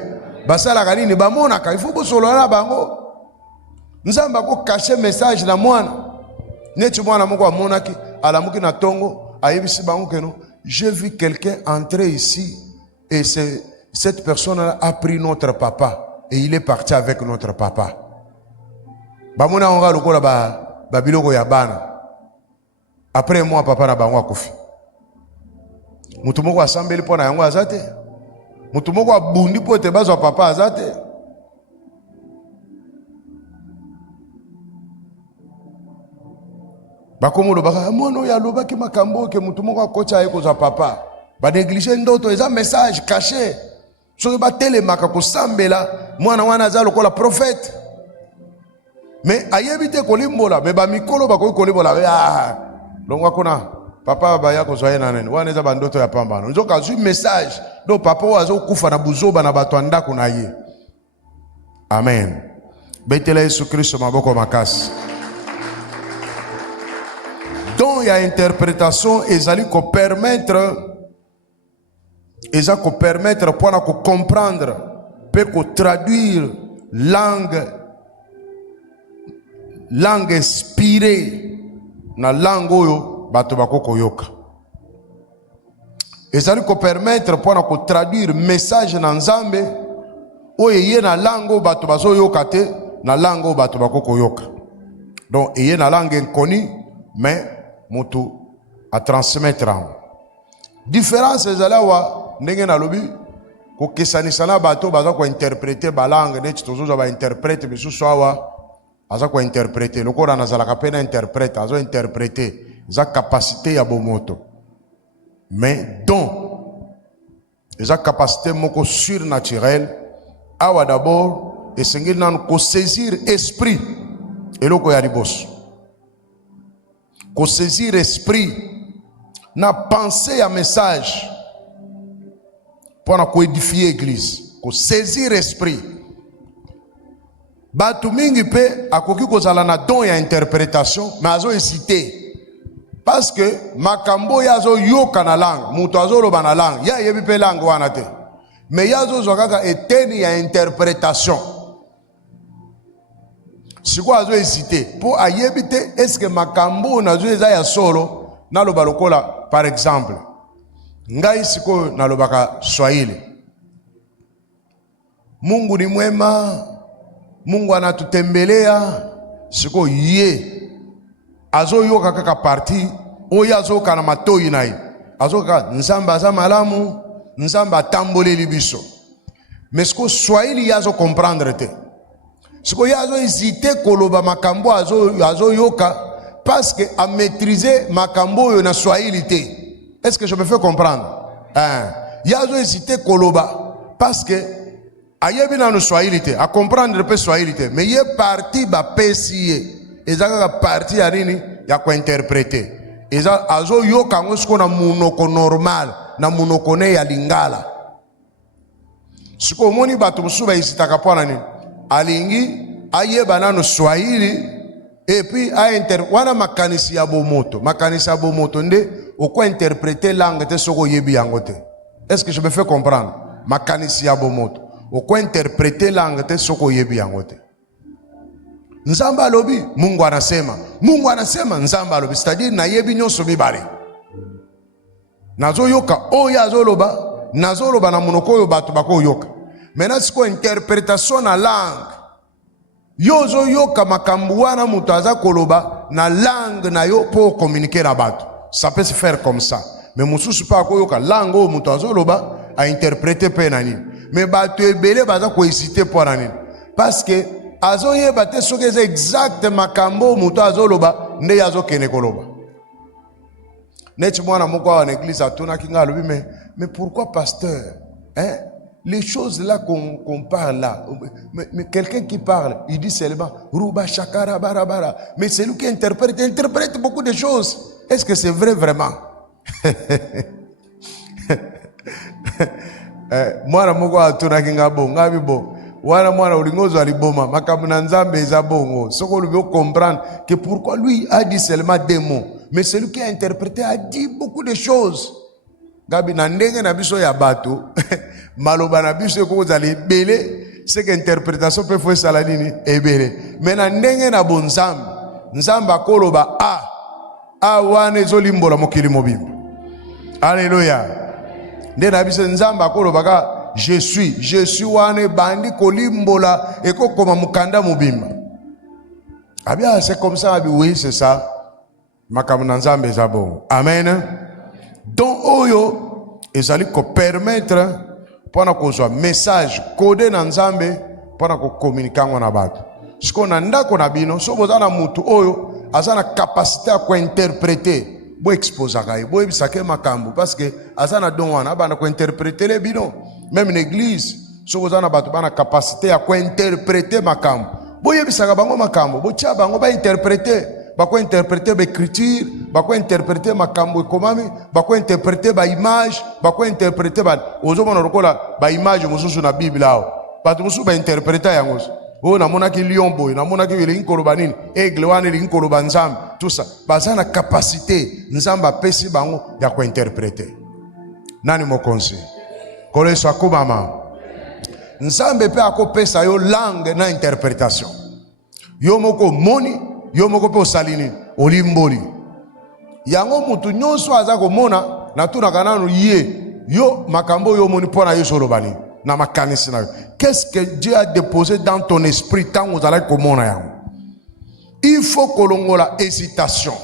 Basala kani ni ba monaka. Il faut que solo na bango. Nzamba ko cacher message na mwana. Netu mwana moko wa monaki alamuki na tongo ayebisi bango keno. J'ai vu quelqu'un entrer ici et cette personne a pris notre papa. et il est parti avec notre papa. Bamona onga lokola ba biloko ya bana. Après moi papa na bango akufi. Mutu moko asambeli pona yango azate. Mutu moko abundi po te bazwa papa azate. Bakomo lo baka mono ya loba ki makambo ke mutu moko akocha eko za papa. Ba négliger ndoto eza message caché. So ba telemaka ko sambela mwana wana za lokola prophète. Mais ayebite kolimbola me ba mikolo ba ko kolimbola ah longwa kuna papa baya ko zoya nanene wana eza bandoto ya pambano. Nzoka zu message do papa wazo kufa na buzoba na bato andako na ye. Amen. Betela Yesu Kristo maboko makasi. Donc il y a interprétation ezali ko permettre pour na ko comprendre peut ko traduire langue inspirée na langue oyo bato bakoko yoka. Ezali ko permettre pour na ko traduire message na Nzambe oyo ye na langue oyo bato bazo yoka te na langue oyo bato bakoko yoka. Donc eye na langue inconnue mais mutu a transmettre en différence ezala wa ndenge na lobi ko kesanisa na bato baza ko interpréter ba langue neti tozoza ba interprète bisusu awa aza ko interpréter lokola nazalaka pe na interprète azo interpréter za capacité ya bomoto mais donc eza capacité moko surnaturelle awa d'abord esengeli nanu ko saisir esprit eloko ya liboso ko saisir esprit na penser à message pour na ko édifier église ko saisir esprit batu mingi pe akoki kozala na don ya interprétation mais azo hésiter parce que makambo yazo yoka na langue mutu azo loba na langue ya yebi pe langue wana te mais yazo zokaka eteni ya interprétation siko azo hésiter pour ayebi te est-ce que makambo nazo eza ya solo na loba lokola par exemple ngai siko na lobaka Swahili Mungu ni mwema Mungu anatutembelea siko ye azo yoka kaka parti oyo azo kana matoi nai azo kaka nzamba za malamu nzamba tamboleli biso mais siko Swahili yazo comprendre te siko yazo hésiter koloba makambo azo yoka parce que a maîtriser makambo yo na Swahili te. Est-ce que je me fais comprendre? Yazo hésiter koloba parce que ayebi na no Swahili te, a comprendre pe Swahili te, mais ye parti ba pesiye ezaka parti ya nini ya ko interpréter eza azo yoka ngosiko na munoko normal na munoko ne ya lingala siko moni bato musuba isitaka pona nini alingi ayeba na no Swahili et puis wana makanisi ya bomoto nde oko interpréter langue te soko yebi yango te. Est-ce que je me fais comprendre? Makanisi ya bomoto oko interpréter langue te soko yebi yango te. Nzamba alobi Mungu anasema Nzamba alobi, c'est-à-dire na yebi nyonso mibale nazo yoka oyo azoloba na monoko oyo bato bako yoka. Maintenant siko interprétation na langue yozo yoka makambo wana mutu aza koloba na langue na yo po communiquer na bato. Ça peut se faire comme ça. Mais mususu pa ko yoka langue o mutu azoloba a interpréter pe na nini. Mais bato ebele baza ko hésiter po na nini. Parce que azo yeba te soki eza exact makambo mutu azoloba nde yazo kene koloba. Neti mwana moko en église atunaki nga alobi mais pourquoi pasteur? Les choses là qu'on parle là, mais quelqu'un qui parle, il dit seulement Ruba Shakara Barabara. Mais c'est lui qui interprète beaucoup de choses. Est-ce que c'est vrai vraiment? Mwana moko atunaki nga bo, ngabi bo. Wana mwana ulingozo aliboma, makamuna nzambe eza bongo. Soko lui comprendre que pourquoi lui a dit seulement des mots. Mais celui qui a interprété a dit beaucoup de choses. Gabi na ndenge na biso ya bato maloba na biso ko zali belé c'est que interprétation peut faire sala nini ebele mais na ndenge na bonzambe nzamba koloba a wana ezolimbola mokili mobimba. Alléluia. Nde na biso nzamba koloba ka je suis wane bandi kolimbola eko koma mukanda mubimba. Ah bien, c'est comme ça, oui, c'est ça. Makamunanzambe zabo. Amen. Donc, oyo, ezali ko permettre pour qu'on soit message codé dans Nzambe pour qu'on communique na bato. Ce qu'on a ndako na bino, so bozana mutu oyo, azana capacité à interpréter. Bo exposer kai, bo ebisake makambo parce que azana don wana bana ko interpréter les bino. Même l'église, so bozana bato bana capacité à interpréter makambo. Bo ebisaka bango makambo, bo tia bango ba interpréter. Bako interpréter l'écriture, bako interpréter makambo ekomami, bako interpréter ba image, bako interpréter ba ozomona lokola ba image mususu na Bible lao. Bato mususu ba interpréter yango. Oh namona ki lion boy, namona ki le nkoloba nini, aigle wana le nkoloba nzambe, tout ça. Bazana capacité nzambe apesi bango ya ko interpréter. Nani mokonzi? Kole sako mama. Nzambe pe akopesa yo langue na interprétation. Yo moko moni yo moko pe osalini olimboli yango mutu nyonso aza komona na tuna kananu ye yo makambo yo moni pona yo solobani na makanisi na yo. Qu'est-ce que Dieu a déposé dans ton esprit tant vous allez komona yango? Il faut kolongola hésitation,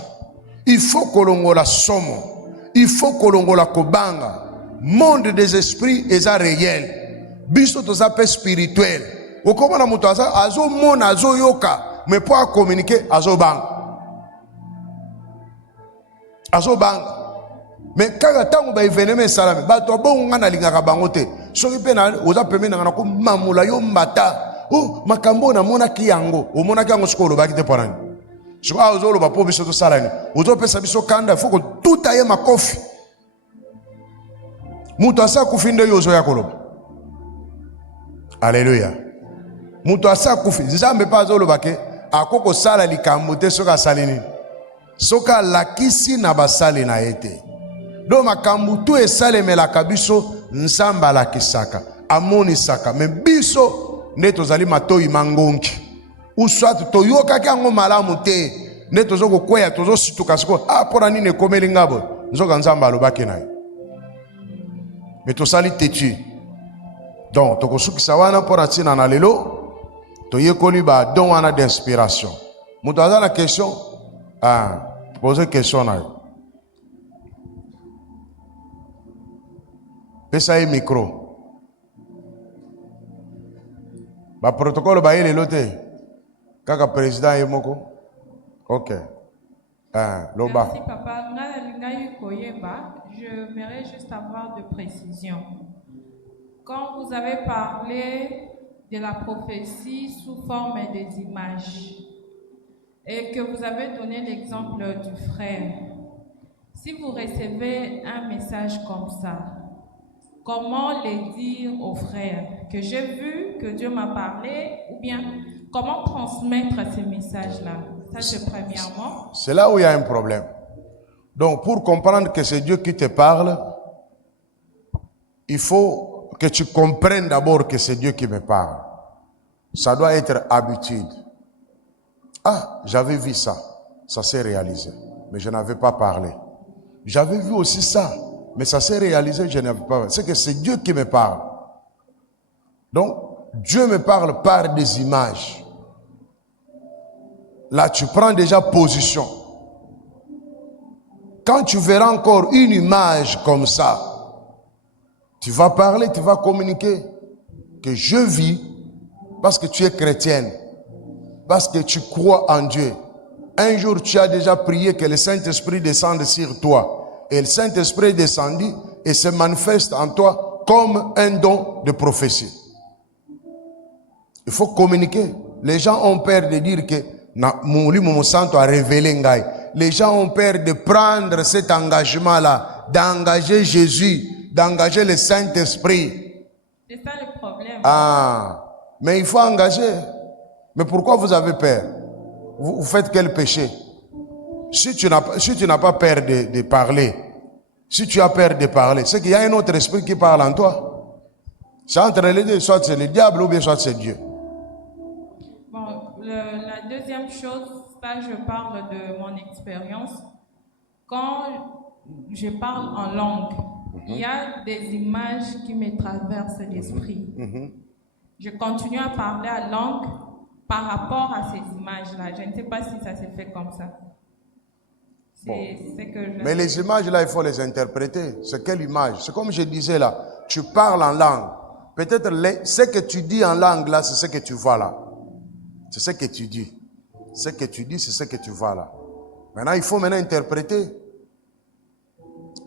il faut kolongola somo, il faut kolongola kobanga. Monde des esprits est réel, biso toza pe spirituel. Okomona mutu azo mona azo yoka mais pour communiquer, azobang. Mais quand on va y venir, salame, bah toi bon on a l'ingara bangote. Soki pena, oza peme na ko mamula yo mbata. Oh makambo na mona kiyango, o mona kiyango skolo ba kite parani. So a ozolo ba po biso to salani. Ozo pesa biso kanda, faut que tout aille makofi. Mutu asa kufinde yo zo ya koloba. Alléluia. Mutu asa kufi, nzambe pa zolo bake. Akoko sala likambo te soka salini soka lakisi na basali na ete do makambo tu esalemelaka biso nzamba lakisaka amonisaka me biso nde tozali matoi mangongi uswatu toyokaki yango malamu te nde tozokokweya tozosituka siko mpona nini ekomeli ngabo nzoka nzambe alobaki na ye me tosali tetu donc tokosukisa wana mpona ntina na lelo toyekoli ba don wana d'inspiration. Mutu aza na question poser question na yo. Pesa ye micro. Ba protocole ba yele lote. Kaka président ye moko. OK. Loba. Merci papa. J'aimerais juste avoir de précisions. Quand vous avez parlé de la prophétie sous forme des images et que vous avez donné l'exemple du frère, si vous recevez un message comme ça, comment le dire au frère que j'ai vu, que Dieu m'a parlé, ou bien comment transmettre ces messages-là? Ça c'est premièrement. C'est là où il y a un problème. Donc pour comprendre que c'est Dieu qui te parle, il faut que tu comprennes d'abord que c'est Dieu qui me parle. Ça doit être habitude. Ah, j'avais vu ça. Ça s'est réalisé. Mais je n'avais pas parlé. J'avais vu aussi ça. Mais ça s'est réalisé, je n'avais pas parlé. C'est que c'est Dieu qui me parle. Donc, Dieu me parle par des images. Là, tu prends déjà position. Quand tu verras encore une image comme ça, tu vas parler, tu vas communiquer que je vis parce que tu es chrétienne, parce que tu crois en Dieu. Un jour, tu as déjà prié que le Saint-Esprit descende sur toi. Et le Saint-Esprit descendit et se manifeste en toi comme un don de prophétie. Il faut communiquer. Les gens ont peur de dire que mon santo a révélé Ngai. Les gens ont peur de prendre cet engagement-là, d'engager Jésus, d'engager le Saint-Esprit. C'est ça le problème. Ah, mais il faut engager. Mais pourquoi vous avez peur? Vous faites quel péché? Si tu n'as pas peur de parler, si tu as peur de parler, c'est qu'il y a un autre esprit qui parle en toi. C'est entre les deux, soit c'est le diable ou bien soit c'est Dieu. Bon, la deuxième chose, ça je parle de mon expérience. Quand je parle en langue, il y a des images qui me traversent l'esprit. Je continue à parler à langue par rapport à ces images-là. Je ne sais pas si ça s'est fait comme ça. C'est que je... Mais les images là, il faut les interpréter. C'est quelle image? C'est comme je disais là, tu parles en langue. Peut-être ce que tu dis en langue là, c'est ce que tu vois là. C'est ce que tu dis. Ce que tu dis, c'est ce que tu vois là. Maintenant, il faut interpréter.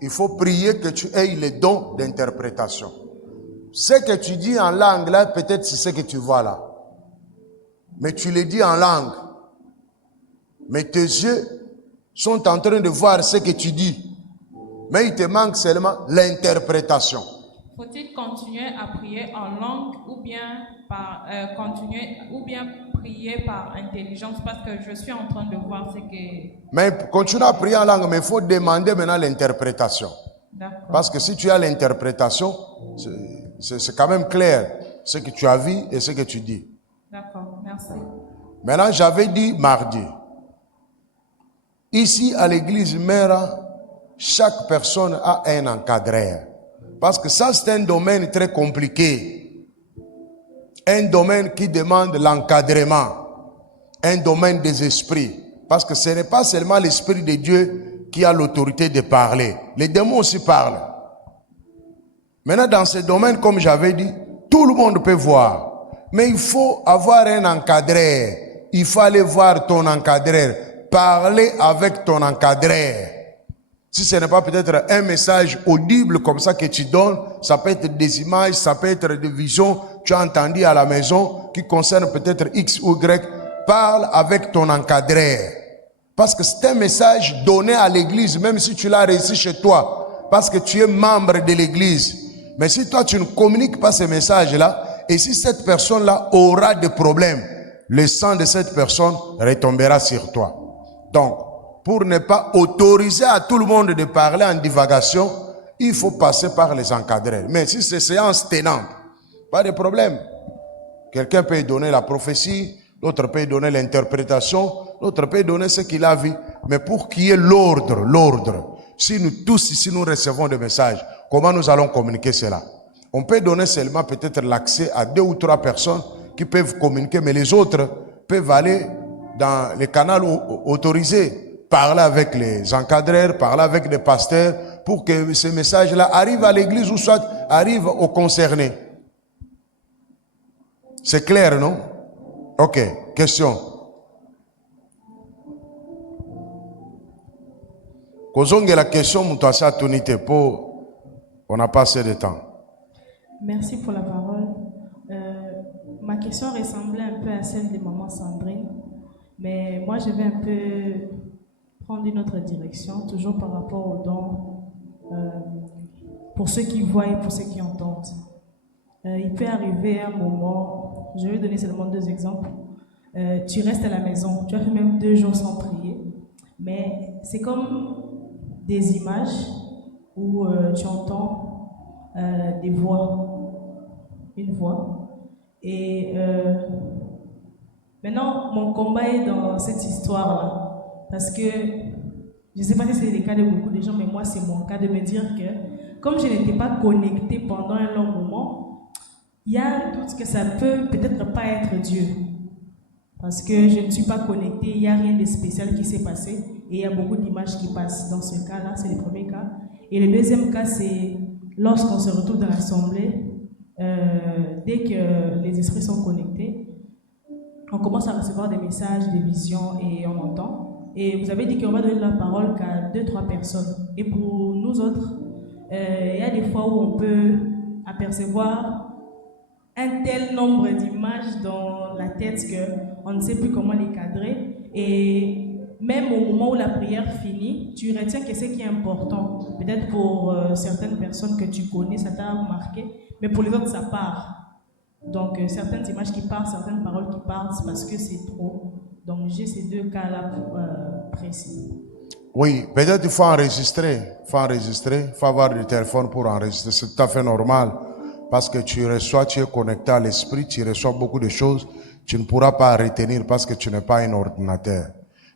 Il faut prier que tu aies les dons d'interprétation. Ce que tu dis en langue là, peut-être c'est ce que tu vois là. Mais tu le dis en langue. Mais tes yeux sont en train de voir ce que tu dis. Mais il te manque seulement l'interprétation. Faut-il continuer à prier en langue ou bien prier par intelligence, parce que je suis en train de voir ce que... Mais continue à prier en langue, mais il faut demander maintenant l'interprétation. Parce que si tu as l'interprétation, c'est quand même clair ce que tu as vu et ce que tu dis. D'accord, merci. Maintenant, j'avais dit mardi. Ici, à l'église Mera, chaque personne a un encadreur. Parce que ça, c'est un domaine très compliqué. Un domaine qui demande l'encadrement. Un domaine des esprits. Parce que ce n'est pas seulement l'Esprit de Dieu qui a l'autorité de parler. Les démons aussi parlent. Maintenant, dans ce domaine, comme j'avais dit, tout le monde peut voir. Mais il faut avoir un encadreur. Il faut aller voir ton encadreur. Parler avec ton encadreur. Si ce n'est pas peut-être un message audible comme ça que tu donnes, ça peut être des images, ça peut être des visions, tu as entendu à la maison, qui concernent peut-être X ou Y. Parle avec ton encadreur. Parce que c'est un message donné à l'église, même si tu l'as réussi chez toi. Parce que tu es membre de l'église. Mais si toi tu ne communiques pas ces messages-là, et si cette personne-là aura des problèmes, le sang de cette personne retombera sur toi. Donc, pour ne pas autoriser à tout le monde de parler en divagation, il faut passer par les encadreurs. Mais si c'est séance tenante, pas de problème. Quelqu'un peut donner la prophétie, l'autre peut donner l'interprétation, l'autre peut donner ce qu'il a vu. Mais pour qu'il y ait l'ordre, si nous tous ici nous recevons des messages, comment nous allons communiquer cela? On peut donner seulement peut-être l'accès à 2 ou 3 personnes qui peuvent communiquer, mais les autres peuvent aller dans les canaux autorisés. Parler avec les encadreurs, parler avec les pasteurs pour que ces messages-là arrivent à l'église ou soit arrivent aux concernés. C'est clair, non? Ok, question. Kozonge la question, Moutassa Tonite, on n'a pas assez de temps. Merci pour la parole. Ma question ressemblait un peu à celle de maman Sandrine, mais moi je vais un peu prendre une autre direction, toujours par rapport aux dons, pour ceux qui voient et pour ceux qui entendent. Il peut arriver un moment, je vais donner seulement 2 exemples, tu restes à la maison, tu as fait même 2 jours sans prier, mais c'est comme des images où tu entends des voix, une voix, et maintenant mon combat est dans cette histoire-là. Parce que, je ne sais pas si c'est le cas de beaucoup de gens, mais moi c'est mon cas de me dire que, comme je n'étais pas connectée pendant un long moment, il y a un doute que ça peut-être pas être Dieu. Parce que je ne suis pas connectée, il n'y a rien de spécial qui s'est passé, et il y a beaucoup d'images qui passent. Dans ce cas-là, c'est le premier cas. Et le deuxième cas, c'est lorsqu'on se retrouve dans l'assemblée, dès que les esprits sont connectés, on commence à recevoir des messages, des visions, et on entend. Et vous avez dit qu'on va donner la parole qu'à 2-3 personnes. Et pour nous autres, il y a des fois où on peut apercevoir un tel nombre d'images dans la tête qu'on ne sait plus comment les cadrer. Et même au moment où la prière finit, tu retiens que ce qui est important. Peut-être pour certaines personnes que tu connais, ça t'a marqué, mais pour les autres, ça part. Donc, certaines images qui partent, certaines paroles qui partent, parce que c'est trop. Donc, j'ai ces 2 cas-là précis. Oui, peut-être il faut enregistrer. Il faut avoir du téléphone pour enregistrer. C'est tout à fait normal. Parce que tu es connecté à l'esprit, tu reçois beaucoup de choses. Tu ne pourras pas retenir parce que tu n'es pas un ordinateur.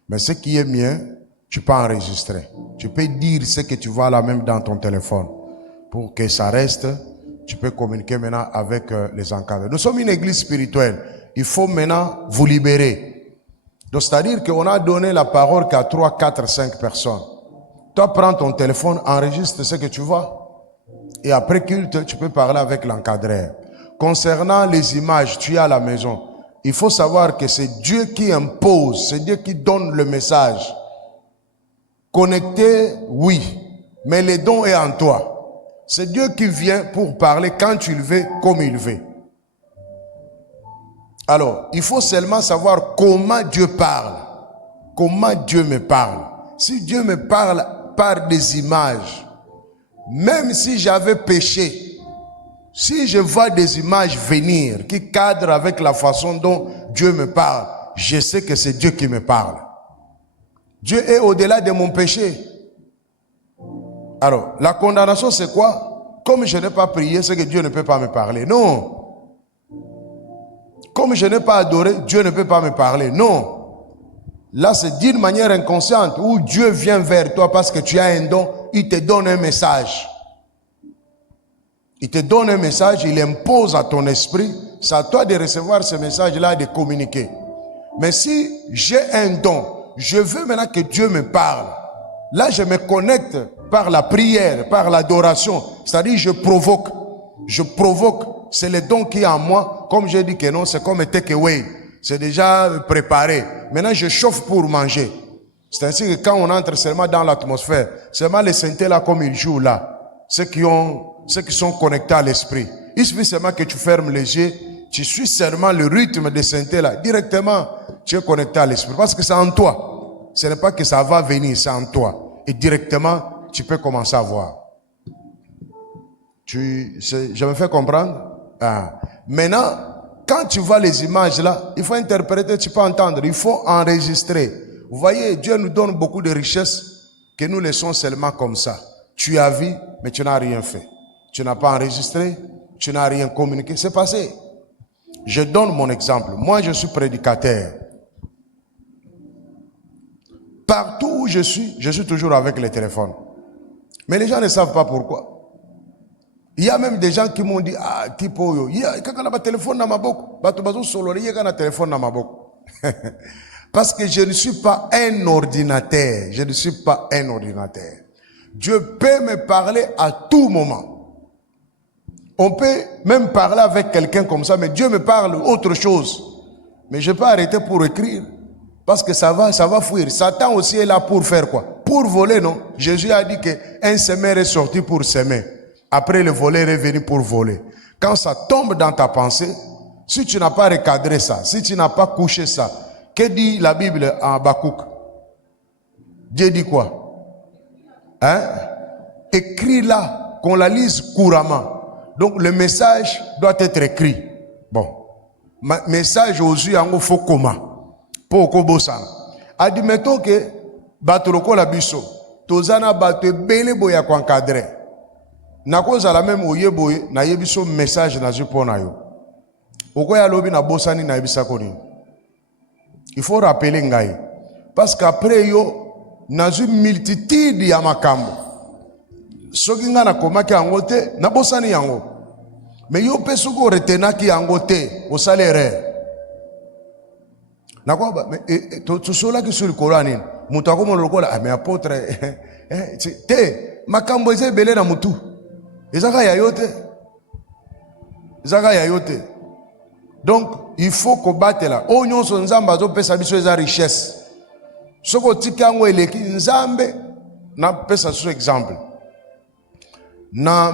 Mais ce qui est mieux, tu peux enregistrer. Tu peux dire ce que tu vois là même dans ton téléphone. pour que ça reste. Tu peux communiquer maintenant avec les encadrés. Nous sommes une église spirituelle. Il faut maintenant vous libérer. Donc, c'est-à-dire qu'on a donné la parole qu'à 3, 4, 5 personnes. Toi, prends ton téléphone, enregistre ce que tu vois. Et après culte, tu peux parler avec l'encadreur. Concernant les images, tu es à la maison. Il faut savoir que c'est Dieu qui impose, c'est Dieu qui donne le message. Connecté, oui, mais le don est en toi. C'est Dieu qui vient pour parler quand tu le veux, comme il veut. Alors, il faut seulement savoir comment Dieu parle. Comment Dieu me parle. Si Dieu me parle par des images, même si j'avais péché, si je vois des images venir qui cadrent avec la façon dont Dieu me parle, je sais que c'est Dieu qui me parle. Dieu est au-delà de mon péché. Alors, la condamnation, c'est quoi? Comme je n'ai pas prié, c'est que Dieu ne peut pas me parler. Non. Comme je n'ai pas adoré, Dieu ne peut pas me parler. Non. Là, c'est d'une manière inconsciente où Dieu vient vers toi parce que tu as un don, il te donne un message. Il te donne un message, il impose à ton esprit, c'est à toi de recevoir ce message-là et de communiquer. Mais si j'ai un don, je veux maintenant que Dieu me parle. Là, je me connecte par la prière, par l'adoration. C'est-à-dire, je provoque. C'est le don qui est en moi. Comme j'ai dit que non, c'est comme un takeaway. C'est déjà préparé. Maintenant, je chauffe pour manger. C'est ainsi que quand on entre seulement dans l'atmosphère, seulement les saints là, comme ils jouent là, ceux qui sont connectés à l'esprit. Il suffit seulement que tu fermes les yeux, tu suis seulement le rythme des saints là. Directement, tu es connecté à l'esprit. Parce que c'est en toi. Ce n'est pas que ça va venir, c'est en toi. Et directement, tu peux commencer à voir. Je me fais comprendre? Ah. Maintenant, quand tu vois les images là, il faut interpréter, tu peux entendre, il faut enregistrer. Vous voyez, Dieu nous donne beaucoup de richesses que nous laissons seulement comme ça. Tu as vu, mais tu n'as rien fait. Tu n'as pas enregistré, tu n'as rien communiqué, c'est passé. Je donne mon exemple. Moi, je suis prédicateur. Partout où je suis toujours avec le téléphone. Mais les gens ne savent pas pourquoi. Il y a même des gens qui m'ont dit, ah, tipo, il y a un téléphone dans ma bouche. Il y a un téléphone dans ma bouche. Parce que je ne suis pas un ordinateur. Je ne suis pas un ordinateur. Dieu peut me parler à tout moment. On peut même parler avec quelqu'un comme ça, mais Dieu me parle autre chose. Mais je peux arrêter pour écrire. Parce que ça va fuir. Satan aussi est là pour faire quoi? Pour voler, non? Jésus a dit qu'un semeur est sorti pour semer. Après, le voleur est venu pour voler. Quand ça tombe dans ta pensée, si tu n'as pas recadré ça, si tu n'as pas couché ça, que dit la Bible en Habakkuk? Dieu dit quoi? Hein? Écris-la, qu'on la lise couramment. Donc, le message doit être écrit. Bon. Message aux yeux, il faut comment? Admettons que batoloko la biso tozana bato ebele boya ko encadrer na koza la même oye boye na yebiso message na zipona yo okoya lobi na bosani na yebisa ko ni. Il faut rappeler ngai parce qu'après yo na zu multitude ya makambo soki nga na komaki yango te na bosani yango mais yo pe soko retenaki yango te au salaire. Nakwa tu sola ki sur le Coran mutu akomo lokola mais apôtre te makambo eze belé na mutu ezaka ya yote donc il faut ko batela o nyonso nzamba zo pesa biso eza richesse soko tikango eleki nzambe na pesa so exemple na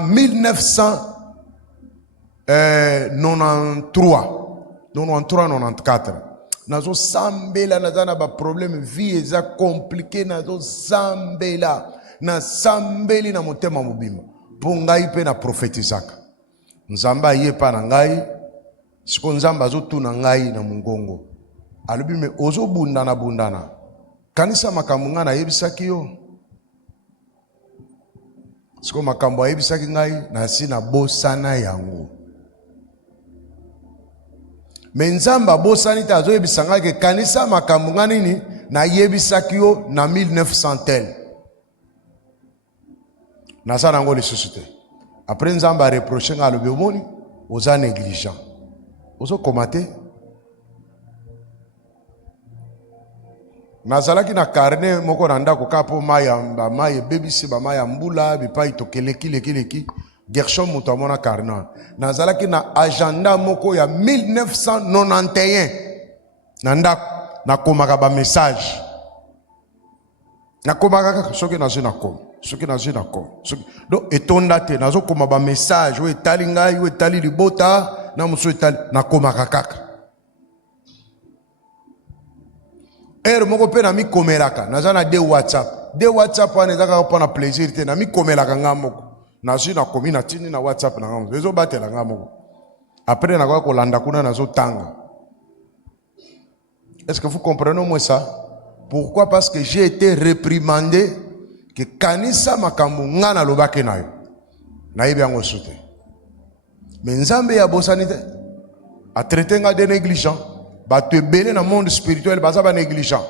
1993-94 nazo sambela nazana ba problème vie eza compliqué nazo sambela na sambeli na motema mobimba po ngai pe na prophétisaka nzamba ye pa na ngai siko nzamba zo tuna ngai na mungongo alobi me ozo bundana kanisa makambo nga na yebisaki yo siko makambo ayebisaki ngai na si na bosana yango. Mais nzamba bosani ta zo yebisanga ke kanisa makambo nga nini na yebisaki yo na 1900 tel. Na sa nango lisusu te. Après nzamba reprocher nga alobi omoni oza négligent. Ozo komate. Nazalaki na carnet moko na ndako kapo maya bebisi ba maya mbula bipai to keleki Gershon muto amona carnet. Nazalaki na agenda moko ya 1991 na ndako na komaka ba message. Na komaka soki nazo na kom. Soki nazo na kom. Donc etonda te nazo koma ba message o etali ngai o etali libota na muso etali na komaka kaka. Moko pe na mi komelaka naza na de WhatsApp wana ezaka pa na plaisir te na mi komelaka nga moko nazo na komi na tini na WhatsApp na nga moko ezo batela nga moko après na kwa kolanda kuna nazo tanga. Est-ce que vous comprenez moi ça? Pourquoi? Parce que j'ai été réprimandé que kanisa makambo nga na lobake na yo na yebi yango soute mais nzambe ya bosanite a traité nga de négligent. Bato ebele na monde spirituel baza ba négligent.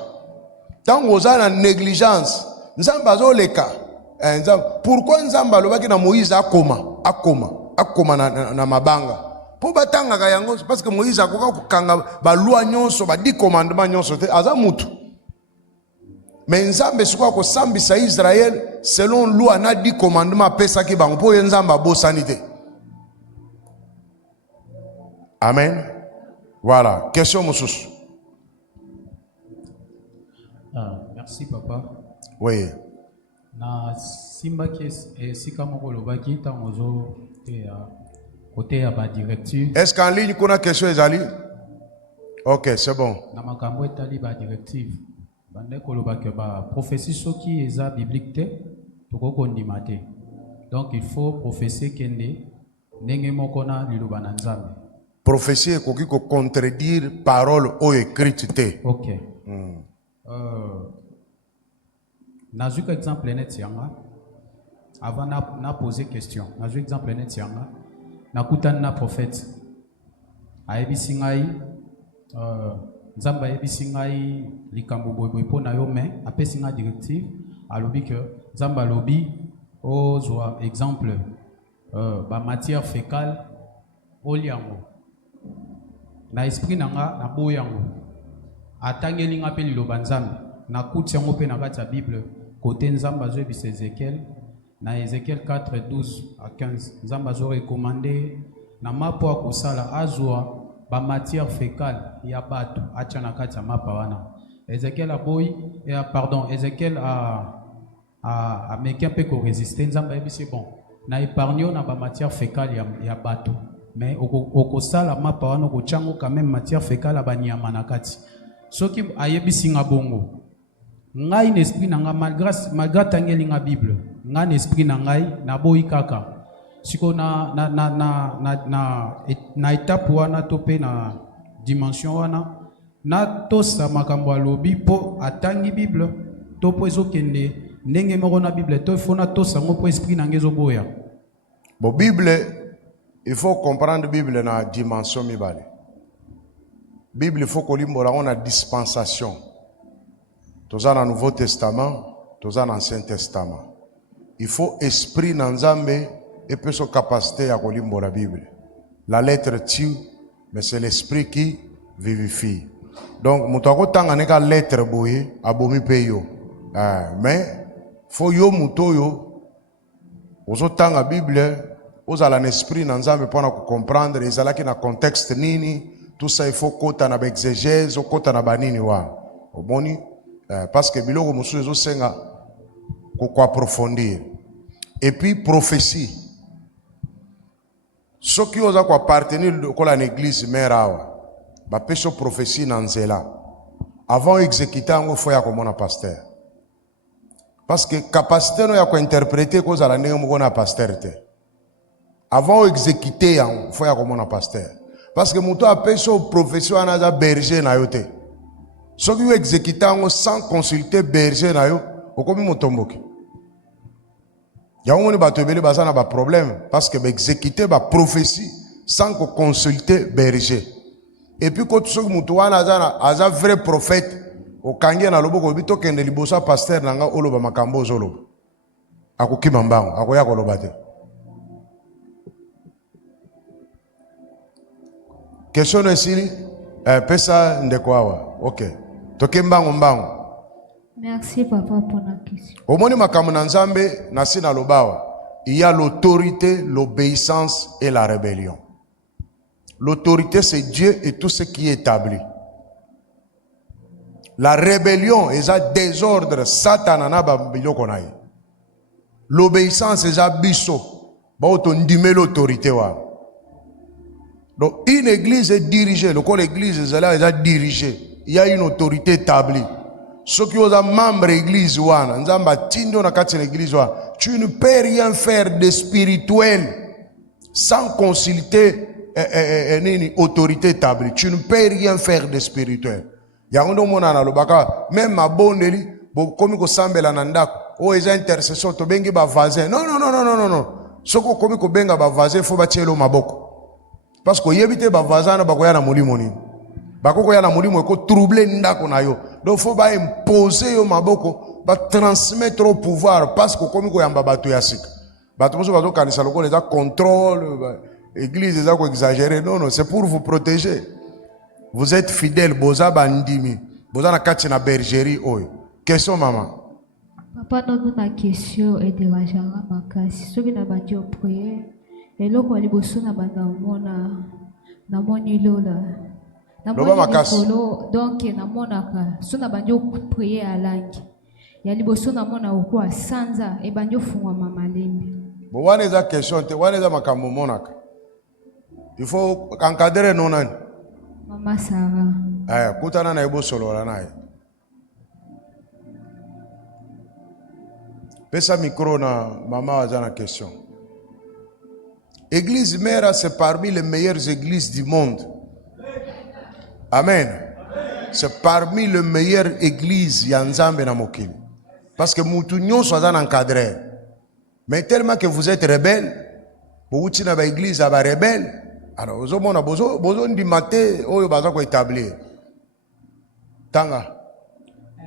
Tango oza na négligence, nzamba azoleka. Pourquoi nzamba alobaki na Moïse akoma na mabanga? Po batanga ka yango parce que Moïse akoka kokanga ba loi nyonso ba 10 commandements nyonso te aza mutu. Mais nzambe siko ko sambisa Israël selon loi na 10 commandements pesa ki bango po nzamba bosanité. Amen. Voilà, question Moussous. Merci papa. Oui. Na simba ki sika moko lobaki tangozo côté ya ba directive. Est-ce qu'en ligne qu'on a question ezali? OK, c'est bon. Na makambo etali ba directive. Bande ko lobaki ba prophétie soki eza biblique te tokoko ndima te. Donc il faut prophétie kende ndenge moko na liloba na Nzambe. Prophétie est qui contredire parole ou écrite te. OK. Nazu exemple net yanga. Avant na poser question. Nazu exemple net yanga. Na kutan na prophète. Ayebi ngai Nzamba ayebi ngai likambo boy po na yo mais apesi nga directive alobi que Nzamba lobi ozwa exemple ba matière fécale oliango. Na esprit nanga na boyango atangeli nga pe liloba Nzambe na kuti yango pe na kati ya Bible côté Nzamba zo ebisa Ezekiel na Ezekiel 4:12 à 15 Nzamba zo recommander na mapo akosala azwa ba matière fécale ya bato atia na kati ya mapa wana Ezekiel aboyi Ezekiel a mekia pe ko résister Nzamba ebisi bon na épargner na ba matière fécale ya bato. Mais au sala mapa wana ko chango quand même matière fécale à banyama na kati soki ayebisi nga bongo ngai n'esprit na nga malgré tangeli nga Bible nga n'esprit na ngai na boyi kaka siko na étape wana to pe na dimension wana na tosa makambo alobi po atangi Bible to po ezokende ndenge moko na Bible to fona tosa ngo po esprit na ngezo boya Bon Bible il faut comprendre la Bible dans la dimension mibale. Bible il faut qu'on ait une dispensation. Tous dans le Nouveau Testament, tous dans l'Ancien Testament. Il faut esprit dans Nzambe et puis son capacité à lire la Bible. La lettre tue, mais c'est l'esprit qui vivifie. Donc, mutako tanga neka lettre boye abomi peyo. Mais faut yo mutoyo ozo tanga Bible. Vous avez un esprit dans Nzambe pour comprendre les alaki na contexte nini tout ça il faut kota na exégèse ou kota na banini wa oboni parce que biloko musu zo senga ko approfondir et puis prophétie ce qui oza ko appartenir ko la église merawa ba peso prophétie na nzela avant exécuter ngo faut ya ko mona pasteur parce que capacité no ya ko interpréter ko za la ndenge mo na pasteur te. Avant d'exécuter, il faut y avoir un pasteur. Parce que mon appelle ça profession à berger na yote. Ce qui exécuter sans consulter berger na yo, au comme mon tomboki. Il y a un problème parce que exécuter la prophétie sans consulter berger. Et puis quand ce que mon a vrai prophète, au kangi na lobo ko bito kende libosa pasteur nanga oloba makambo zoloba. Ako kimambango, ako ya ko lobate. Question esili pesa ndeko awa. OK. Toke mbango mbango. Merci papa pour la question. Omoni makambo na Nzambe na sina lobawa. Il y a l'autorité, l'obéissance et la rébellion. L'autorité c'est Dieu et tout ce qui est établi. La rébellion est un désordre Satan na ba biloko na ye. L'obéissance est un biso. Ba otondime l'autorité wa. Donc, une église est dirigée. Le corps de l'église est dirigée. Il y a une autorité établie. Ceux qui sont membres de l'église, tu ne peux rien faire de spirituel sans consulter une autorité établie. Tu ne peux rien faire de spirituel. Même ma bonne, comme vous savez, oh, ils ont intercession, tu bengi ba vasin. Non. Ce que comme vous benga ba vasin, faut bâtir le maboko. Parce que yebite ba vazana ba koya na mulimo ni. Ba koya na mulimo ko troubler ndako na yo. Donc faut ba imposer yo maboko, ba transmettre au pouvoir parce que comme ko yamba bato ya sika. Bato moso bato kanisa loko les contrôle, église les ko exagérer. Non, c'est pour vous protéger. Vous êtes fidèles, boza bandimi. Boza na kati na bergerie oyo. Question maman. Papa, nous na question et de la jara makasi. Ceux qui n'a pas dit prière. Et là, quand les bossons na banda mona na moni lola. Na moni lola. Donc na mona ka. So na banjo prier à langue. Ya les bossons na mona au quoi sanza et banjo fungwa mamalembe. Bon, wana eza question te, wana eza makambo monaka. Il faut encadrer nonani. Mama Sarah. Aya, kutana na ebo solo la nae. Pesa micro na mama waza na question. Église Mère, c'est parmi les meilleures églises du monde. Amen. C'est parmi les meilleures églises Yanzambe na mokili. Parce que moutounion soit encadré. Mais tellement que vous êtes rebelle, vous êtes dans l'église à rebelle. Alors, vous avez besoin de mater, vous avez établir. Tanga.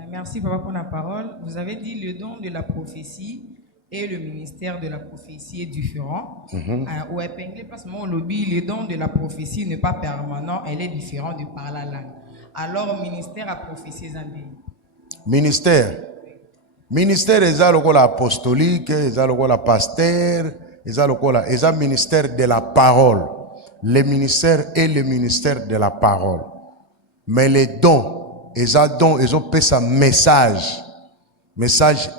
Merci papa pour la parole. Vous avez dit le don de la prophétie et le ministère de la prophétie est différent. Au épinglé, parce que mon lobby, le don de la prophétie n'est pas permanent, elle est différente de par la langue. Alors, ministère à prophétie, Ministère. Ministère est le apostolique, est le pasteur, est le ministère de la parole. Le ministère est le ministère de la parole. Mais les dons, ils ont fait un message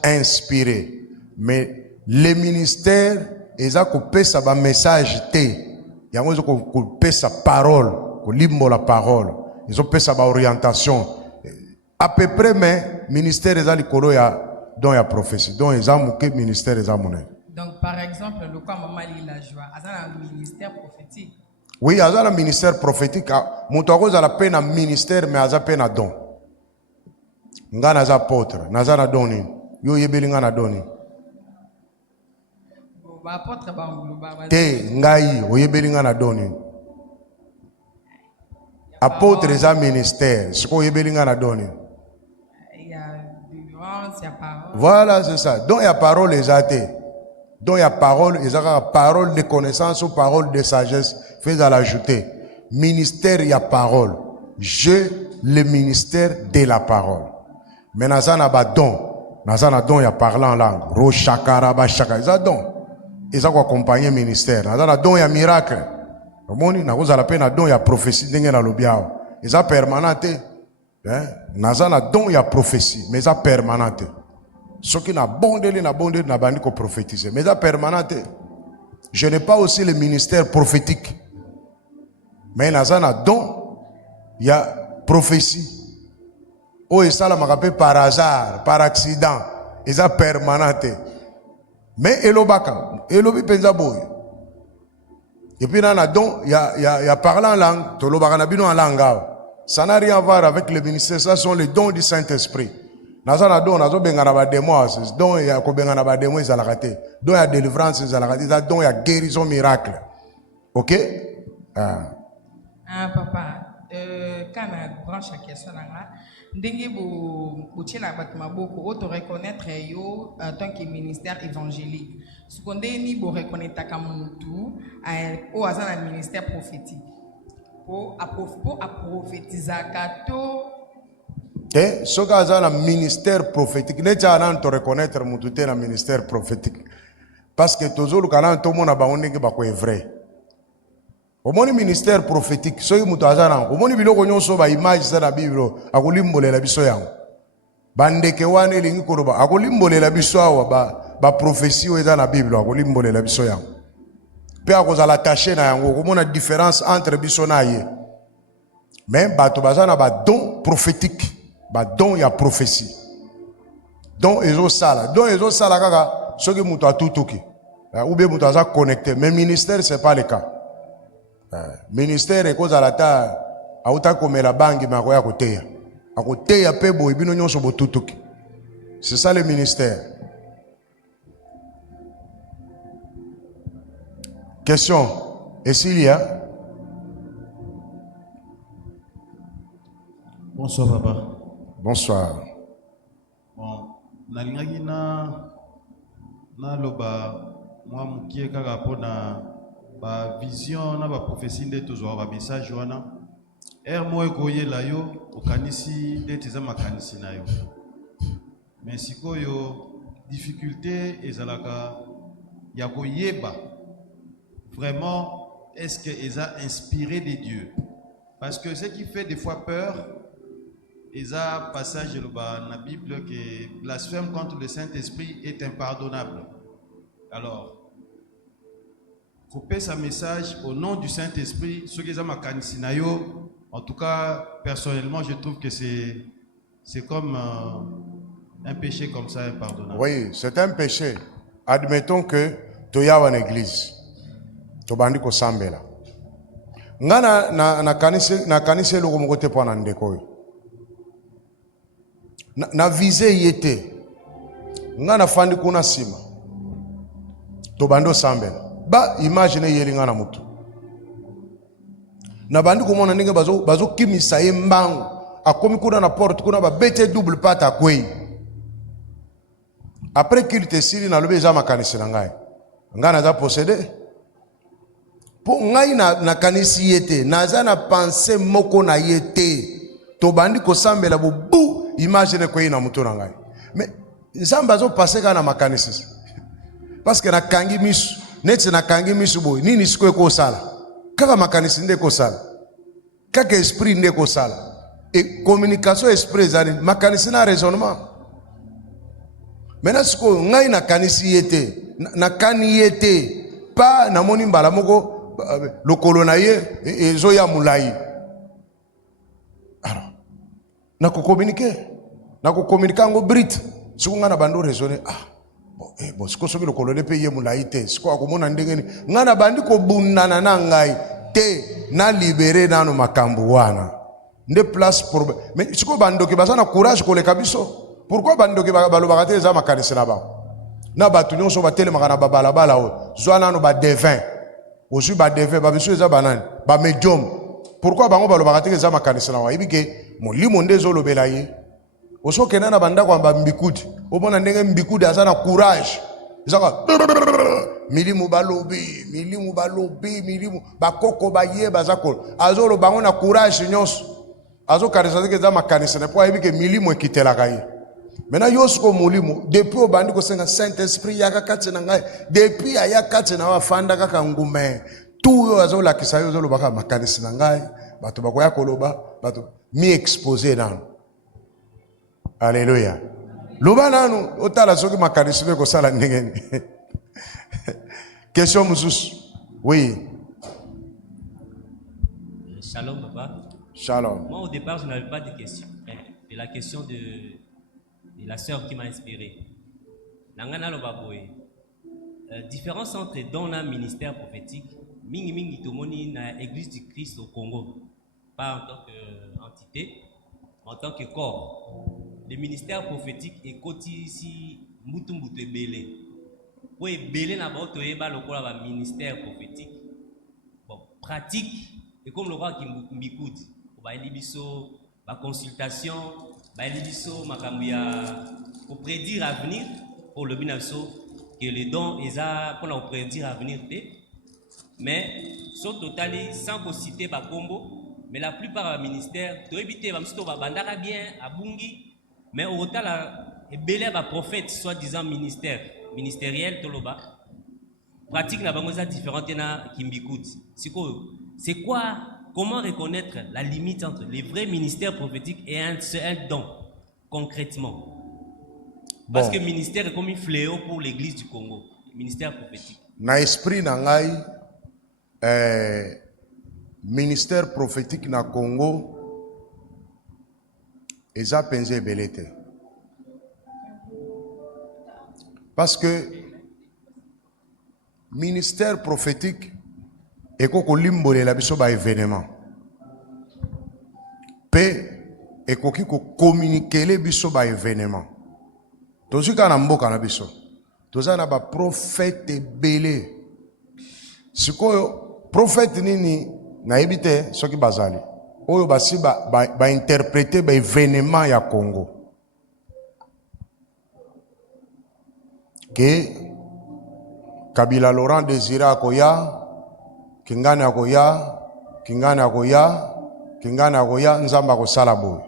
inspiré. Mais les ministères, ils ont fait un message ils ont fait sa parole, la parole. Ils ont fait sa orientation. À peu près, mais ministère ils ont dont il y a prophétie, dont ils ont fait ministère ils ont monnaie. Donc par exemple, le cas maman la joie, ils ont un ministère prophétique. Oui, il y a un ministère prophétique. Moutouakoz a la peine à ministère, mais il y a peine à don. Nga naza apôtre, naza na doni. Yo yebeli nga na doni. Apôtre ba nguluba. Te ngai oyebeli nga na doni. Apôtre est un ministère. Ce qu'on yebeli nga na doni. Il y a délivrance, il y a parole. Voilà, c'est ça. Donc il y a parole les athées. Donc il y a parole, il y a parole de connaissance ou parole de sagesse. Fais à l'ajouter. Ministère, il y a parole. Je, le ministère de la parole. Mais nazana ba don. Nazana don, il y a parler en langue. Roshakara, bashaka. Ils ont don. Ils ont accompagné le ministère. Nazana don, il y a miracle. Moni, nakoza la peine don, il y a prophétie. Dengue na lobiao. Ils ont permanente. Nazana don, il y a prophétie. Mais ils ont permanente. Ce qui n'a bondé, n'a bandi qu'on prophétise. Mais ils ont permanente. Je n'ai pas aussi le ministère prophétique. Mais nazana don, il y a prophétie. Oh, et ça, par hasard, par accident. Ils ont permanente. Mais elobaka, elobi penza boy. Et puis dans la don, il y a parlé en langue, tolobaka na bino en langue. Ça n'a rien à voir avec le ministère, ça sont les dons du Saint-Esprit. Nazana don, nazo bengana ba démons, don ya ko bengana ba démons za la raté. Don ya délivrance za la raté, don ya guérison miracle. OK? Papa, quand on branche la question là, ndenge bo tchela batma boko auto reconnaître yo en tant que ministère évangélique. Ce qu'on dit ni bo reconnaître ka mutu o azana ministère prophétique. pour prophétiser kato. Te soka aza na ministère prophétique neti ana to reconnaître mutu te na ministère prophétique parce que tozoluka na tomona bango ndenge bako est vrai. Omoni ministère prophétique soki mutu aza na omoni biloko nyonso ba image za na Bible akolimbolela biso yango bandeke wana elingi koloba akolimbolela biso awa ba prophétie oyo eza na Bible akolimbolela biso yango pe akozala attaché na yango komona différence entre biso na ye. Mais bato baza na ba don prophétique ba don ya prophétie don ezo sala kaka soki mutu atutuki ou bien mutu aza connecté. Mais ministère c'est pas le cas. Ministère ekozala ta auta komela bangi ma koya koteya pe boye bino nyonso botutuki. C'est ça le ministère. Question. Et s'il y a? Bonsoir papa. Bonsoir. Bon, nalingaki na loba moi mukie kaka pona ba vision na ba prophétie nde tozwa ba message wana. Mo ekoyela yo okanisi nde teza makanisi na yo. Mais sikoyo difficulté ezalaka ya koyeba vraiment est-ce que eza inspiré de Dieu. Parce que ce qui fait des fois peur, il y a un passage dans la Bible qui blasphème contre le Saint-Esprit est impardonnable. Alors, couper ce message au nom du Saint-Esprit, ce qui est en tout cas, personnellement, je trouve que c'est comme un péché comme ça impardonnable. Oui, c'est un péché. Admettons que tu es en église. Tu es en sambela. Nga na kanise loko mokote po na ndeko na vise yete nga na fandi kuna sima to bando sambela ba imagine yeli nga na mutu na bandi komona ndenge bazo kimisa ye mbangu akomi kuna na porte kuna ba bete double pata kwei après qu'il te siri na lobe za makanisi na ngai nga na za posséder pour ngai na kanisi yete naza na pensée moko na yete to bandi ko sambela bu imagine ko ina mutu na ngai mais nzamba zo passer kana makanisi parce que na kangi misu neti na kangi misu boy nini siko ko sala kaka makanisi nde ko sala kaka esprit nde ko sala et communication esprit zani makanisi na raisonnement maintenant siko ngai na kanisi yete na kani yete pa na moni mbala moko lokolo na ye ezo ya mulai. Alors na ko communiquer ngo brit siku ngana bando raisonner bon siko soki lokolo le pe ye mulai te siko akomona ndenge ni ngana bandi ko bunana na ngai te na libérer nano makambu wana nde place pour mais siko bando ke bazana courage ko le kabiso pourquoi bando ke balobaka te za makanisi na ba na batu nyonso batele makana babala bala o zwana no ba devin aussi ba devin ba biso eza banani ba medium pourquoi bango balobaka te za makanisi na wa ibike molimo ndezo lobela ye oso kena na banda kwa mbikudi omona ndenge mbikudi azana courage ezaka milimu balobi milimu bakoko baye bazako azolo bango na courage nyonso azo karisa te za makanisi na po ibike milimu ekitela kai. Maintenant yosko molimo depuis obandi ko senga Saint Esprit yaka kati na ngai depuis aya kati na wafanda kaka ngume tout yo azo la kisayo zo lobaka makanisi na ngai bato bakoya koloba bato mi exposer nanu. Alléluia. Loba nanu otala soki makanisi be ko sala ndengeni. Question mususu. Oui. Shalom papa. Shalom. Moi au départ je n'avais pas de question. Mais la question de la sœur qui m'a inspiré. Nangana Lobaboye. Différence entre don et ministère prophétique. Mingi tomoni na Église du Christ au Congo. Pas en tant qu'entité, en tant que corps. Le ministère prophétique est côté ici mutumbutu belé. Oui, belé na ba toyeba lokola ba ministère prophétique. Bon, pratique et comme le roi qui mbikudi. Ba libiso, ba consultation pour prédire l'avenir pour le binaso que les dons pour prédire l'avenir mais sont totalement sans citer ba combo, mais la plupart des ministères, tu éviter bandara bien à Bungi, mais au total et belé ba prophète soi-disant ministériel toloba pratique na bangoza différente na kimbikuti. C'est quoi, comment reconnaître la limite entre les vrais ministères prophétiques et un don concrètement? Parce que le ministère est comme un fléau pour l'église du Congo, le ministère prophétique. Na esprit nangai ministère prophétique na Congo eza penze belete. Parce que ministère prophétique est ko limbole la biso ba événement. Pe et ko ki ko communiquer le biso ba événement. Tozuka na mboka na biso. Toza na ba prophète belé. Sikoyo prophète nini na ebite soki bazali. Oyo basi ba interpréter ba événement ya Congo. Que Kabila Laurent Désiré akoya, Kingane akoya, Kingane akoya, Kingane akoya, Nzamba ko salabo.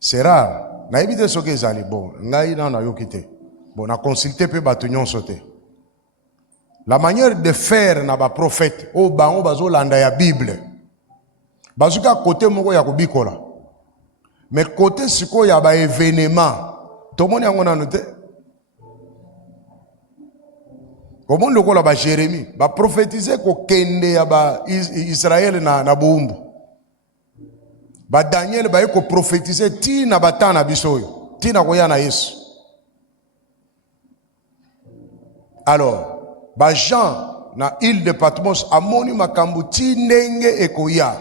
C'est rare. Na ebite soki ezali bon, ngai na yokite. Bon, na consulter pe batunyon sote. La manière de faire na ba prophète, o bango bazo landa ya Bible. Bazuka côté moko ya kubikola. Mais côté siko ya ba événement, to moni yango na note. Comment le kola ba Jérémie ba prophétiser ko kende ya ba Israël na buumbu. Ba Daniel ba ko prophétiser ti na batana bisoyo, ti na koya na Yesu. Alors, ba Jean na île de Patmos amoni makambu ti ndenge ekoya.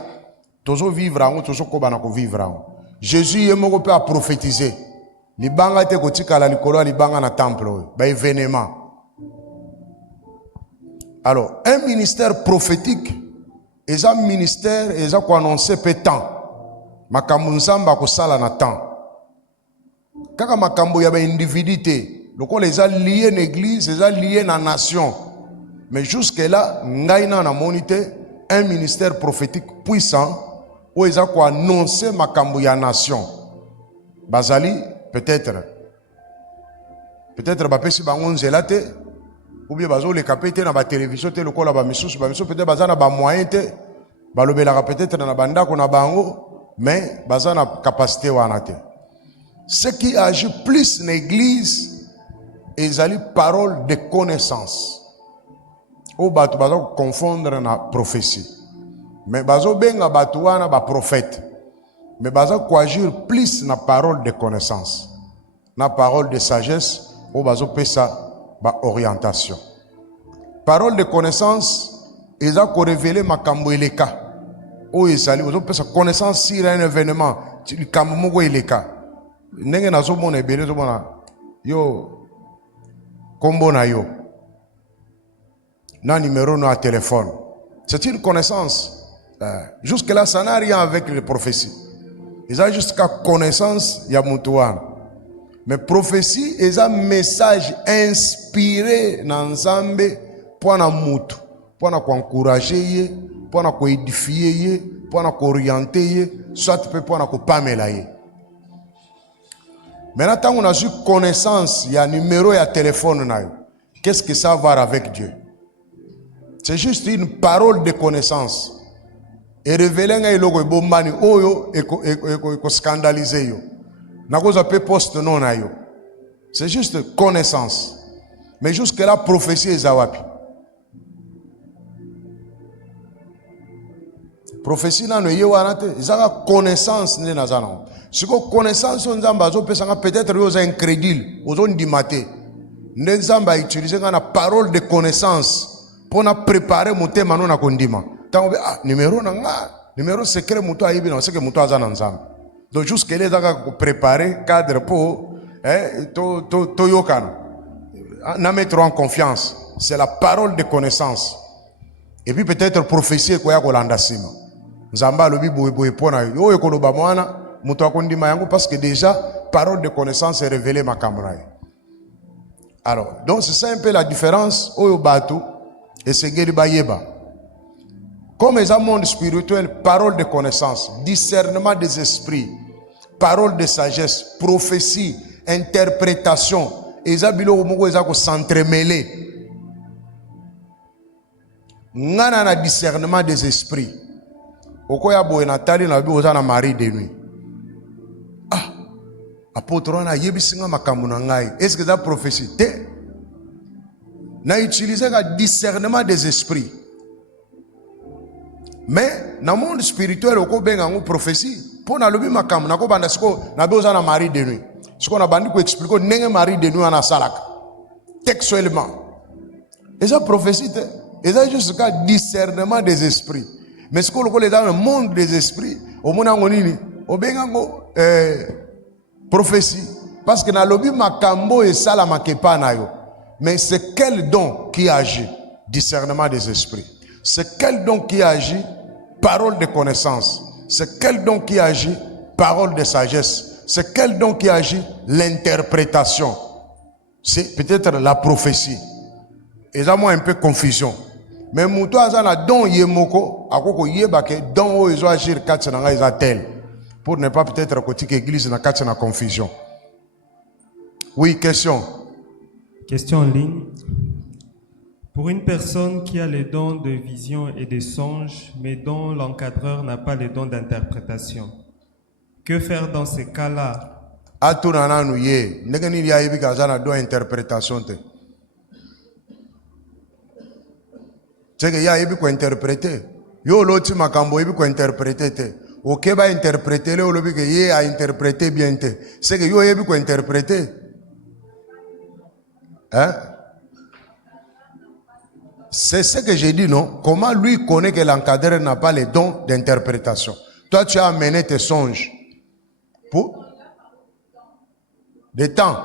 Tozo vivre ango tozo koba na ko vivre ango. Jésus yemoko pe a prophétiser. Libanga te ko tikala likolo libanga na temple ba événement. Alors, un ministère prophétique, et un ministère, et ça quoi annoncer peu temps. Makambo nzamba ko sala na temps. Kaka makambo ya ba individuité, le quoi les a liés l'église, les a liés na nation. Mais jusque là, ngaina na monité un ministère prophétique puissant où ils a quoi annoncer makambo ya nation. Bazali peut-être ba pesi bango nzelate. Ou bien bazo le capete na ba télévision te lokola ba misusu peut-être bazana ba moyen te balobela peut-être na banda ko na bango mais bazana capacité wana te. Ce qui agit plus l'église ezali parole de connaissance. O batu bazo confondre na prophétie. Mais bazo benga batu wana ba prophète. Mais bazo ko agir plus na parole de connaissance. Na parole de sagesse o bazo pesa ba orientation. Parole de connaissance, ils ont révélé ma kambo eleka. Oh ezali, ils ont pesa connaissance sur un événement. Tu kambo mogo eleka. Nenge na zo mona ebele zo mona yo kombo na yo. Na numéro na téléphone. C'est une connaissance. Jusque là ça n'a rien avec les prophéties. Ils ont jusqu'à connaissance ya mutuana. Mais prophétie est un message inspiré dans Nzambe pour na mutu, pour na encourager, pour na édifier, pour na orienter, soit pour na pamela. Maintenant, tant on a eu connaissance, il y a un numéro et un téléphone. Qu'est-ce que ça va voir avec Dieu? C'est juste une parole de connaissance. Et révéler un logo bombani oyo et scandaliser yo. C'est juste connaissance. Mais jusque là, prophétie est zawapi. Prophétie n'a pas de connaissance. Si vous avez connaissance, peut-être vous êtes incrédule, vous êtes dimaté. Nous avons utilisé la parole de connaissance pour préparer mon thème. Numéro secret, c'est que muto azana nzamba. Donc jusqu'à là, ils ont préparé cadre pour na mettre en confiance. C'est la parole de connaissance. Et puis peut-être prophétie quoi ya kolanda sima. Nzamba lobi boye pona yo ekoloba mwana muto akondima yango parce que déjà parole de connaissance est révélée ma camarade. Alors, donc c'est ça un peu la différence oyo batu et segeli bayeba. Comme les monde spirituel, parole de connaissance, discernement des esprits, parole de sagesse, prophétie, interprétation, ils ont s'entremêler. Ngana na discernement des esprits. Okoya boye Nathalie na bi ozana mari de nuit. Ah, apôtre wana yebisinga makambo na ngai. Est-ce que ça prophétie? Te. Na utiliser le discernement des esprits. Mais dans le monde spirituel, oko benga ngo prophétie. Pour na lobi makambo na ko banda siko na bi ozana mari de nuit. Siko na bandi ko expliquer nenge mari de nuit ana salaka. Textuellement. Et ça prophétie te. Et ça juste le discernement des esprits. Mais ce qu'on est dans le monde des esprits, au monde angonini, au bengango prophétie. Parce que dans le lobby makambo et ça la makepa na yo. Mais c'est quel don qui agit? Discernement des esprits. C'est quel don qui agit? Parole de connaissance. C'est quel don qui agit? Parole de sagesse. C'est quel don qui agit? L'interprétation. C'est peut-être la prophétie. Et ça moi un peu confusion. Mais muto azana don yemoko akoko yebake don o ezo agir katsa na nga tel pour ne pas peut-être côté église na katsa na confusion. Oui, question. Question en ligne. Pour une personne qui a les dons de vision et de songe, mais dont l'encadreur n'a pas les dons d'interprétation, que faire dans ces cas-là? Atunana nuye ndengeni ya yebika azana don interprétation te. C'est que y a quoi interpréter. Yo l'autre makambo quoi interpréter. Ok va interpréter le lobi que y a interprété bien te. C'est que yo quoi interpréter. Hein? C'est ce que j'ai dit, non? Comment lui connaît que l'encadreur n'a pas les dons d'interprétation? Toi tu as amené tes songes pour des temps,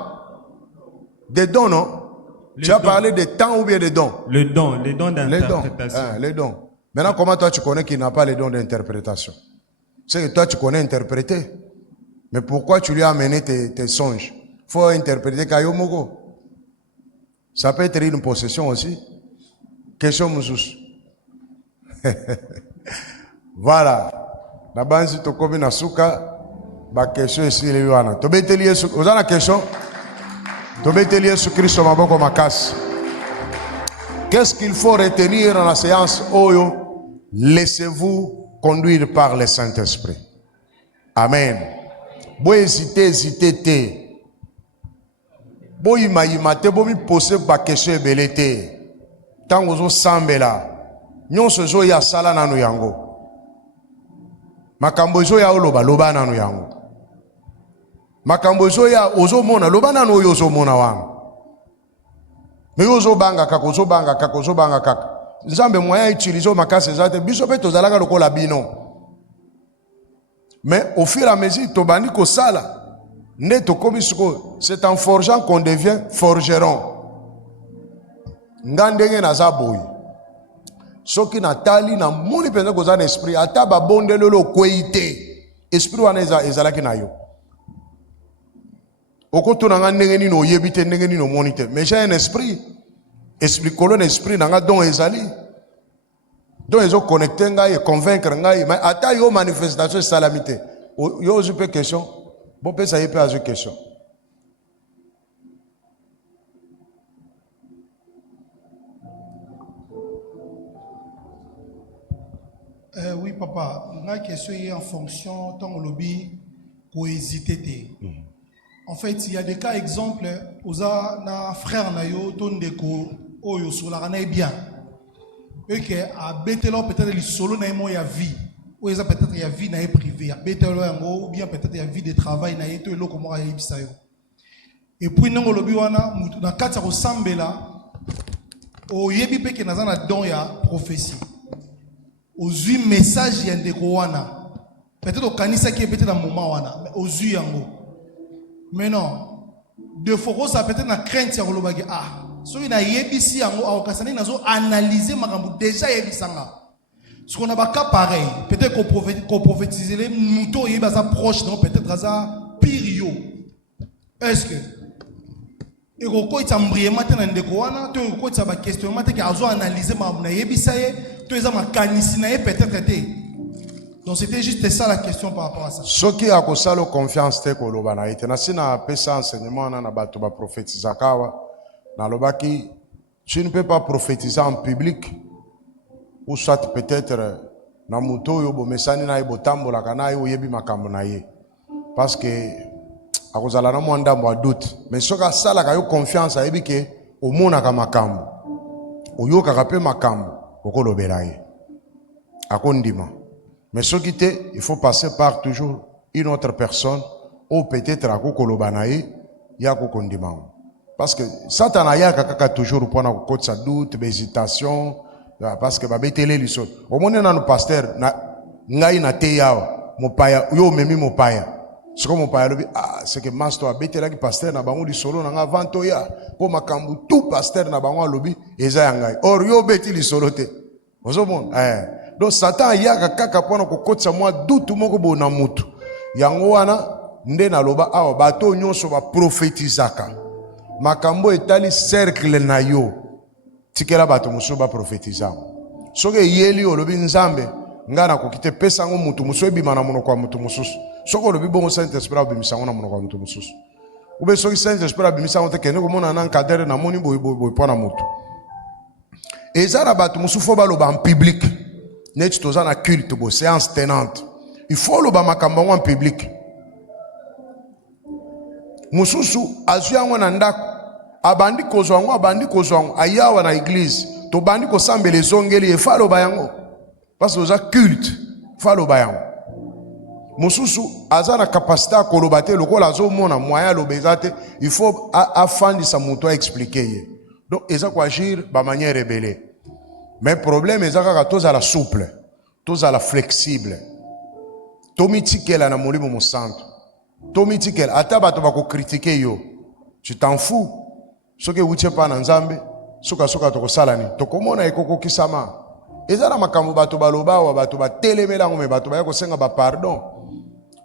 des dons, non? Tu as parlé de temps ou bien de dons? Les dons d'interprétation. Les dons. Maintenant, comment toi tu connais qu'il n'a pas les dons d'interprétation? C'est que toi tu connais interpréter. Mais pourquoi tu lui as amené tes songes? Il faut interpréter Kayomogo. Ça peut être une possession aussi. Question Moussous. Voilà. La bande si tu as na souka, ba question ici les wana. Tu veux te lier sur. Vous avez la question? Qu'est-ce qu'il faut retenir dans la séance Oyo? Laissez-vous conduire par le Saint-Esprit. Amen. Boy hésiter. Boy imate, boy poser ba question belete. Tant ozo sambela. Nyon sozo ya sala nanu yango. Makambo zo ya oloba loba nanu yango. Makambo ya ozo mona lobana no yozo mona wangu. Me yozo banga kaka. Nzambe moya utiliser makase zate biso pe tozalaka lokola bino. Mais au fur et à mesure tobandi ko sala ne to komisiko, c'est en forgeant qu'on devient forgeron. Ngandenge na zaboy. Soki natali na moni penza koza na esprit ata ba bondelo lo kweite. Esprit wana ezalaki na yo. Okoto nanga ndengeni no yebite ndengeni no monite. Mais j'ai un esprit. Esprit colonne esprit nanga don ezali. Don ezo connecter ngai et convaincre ngai. Mais ata yo manifestation salamité. Yo je peux question. Bon peut ça y peut azu question. Oui papa, la question est en fonction tant lobby pour hésiter. En fait, il y a des cas exemples, oza na frère na yo tondeko oyo sur la rana bien. Et que a betelo peut-être le solo na mo ya vie. Ou eza peut-être ya vie na privé, a betelo yango ou bien peut-être ya vie de travail na yeto eloko mo ya ibisa yo. Et puis nango lobi wana mutu na kati ko sambela o yebi pe ke nazana don ya prophétie. Ozui message ya ndeko wana. Peut-être au kanisa qui est peut-être dans moment wana, mais ozui yango. Mais non, de fois ça peut-être na crainte ya kolobaki ah so ina yebisi yango akasani nazo analyser makambo déjà yebisanga. Ce qu'on a pas cas pareil, peut-être qu'on prophétiser les moutons yeba ça proche non peut-être ça pire yo. Est-ce que et ko ita mbriema te na ndeko wana to ko ita ba questionnement te ka azo analyser makambo na yebisa ye tu es ma canisinae peut-être été. Donc c'était juste ça la question par rapport à ça. Ce qui a causé la confiance te koloba na ite na sina pesa enseignement na bato ba prophétiser kawa na lobaki tu ne peux pas prophétiser en public ou soit peut-être na muto yo bo mesani na ibotambola kana yo yebi makambo na ye parce que akozala na mwanda mwa doute mais soka sala ka yo confiance ayebi ke omona ka makambo oyoka ka pe makambo okolobela ye akondima. Mais ce qui était, il faut passer par toujours une autre personne ou peut-être à Kokolobanaï, ya Kokondimam. Parce que Satan a kaka toujours pour na sa doute, hésitation, parce que babetele lisol. Au moins na nos pasteurs na ngai na te ya mo paya yo memi mo paya. C'est comme mon paya lobi c'est que master abetela ki pasteur na bango lisolo na nga vanto ya po makambu tout pasteur na bango lobi eza ngai. Or yo beti lisolo te. Ozomon donc Satan yaka kaka pona kokotsa mwa dutu moko bona mutu yango wana nde na loba awa bato nyonso ba prophétisaka makambo etali cercle na yo tikela bato muso ba prophétisa soke yeli olobi nzambe ngana kokite pesa ngo mutu muso ebima na monoko wa mutu mususu soko olobi bongo Saint Esprit obimisa ngo na monoko wa mutu mususu ube soki Saint Esprit obimisa ngo te kende ko mona na encadrer na moni boy pona mutu ezara bato musu fo baloba en public. Net toza na culte bo séance tenante. Il faut le ba makambo en public. Mususu azuyango na ndako abandi kozwango ayawa na église to bandi ko sambele zongeli e falo bayango parce que oza culte falo bayango. Mususu azana capacité à kolobate lokola zo mona moya lobezate il faut afandisa muto expliquer. Donc eza ko agir ba manière rebelle. Mais le problème est que tous à la souple, tous à la flexible. Tomi tikela na molimo mo santo. Tomi tikela ataba to bako critiquer yo. Tu t'en fous. Soke wuche pa na nzambe, soka to kosala ni. To komona ekoko kisama. Ezala makambo bato baloba wa bato ba telemela ngome bato ba ko senga ba pardon.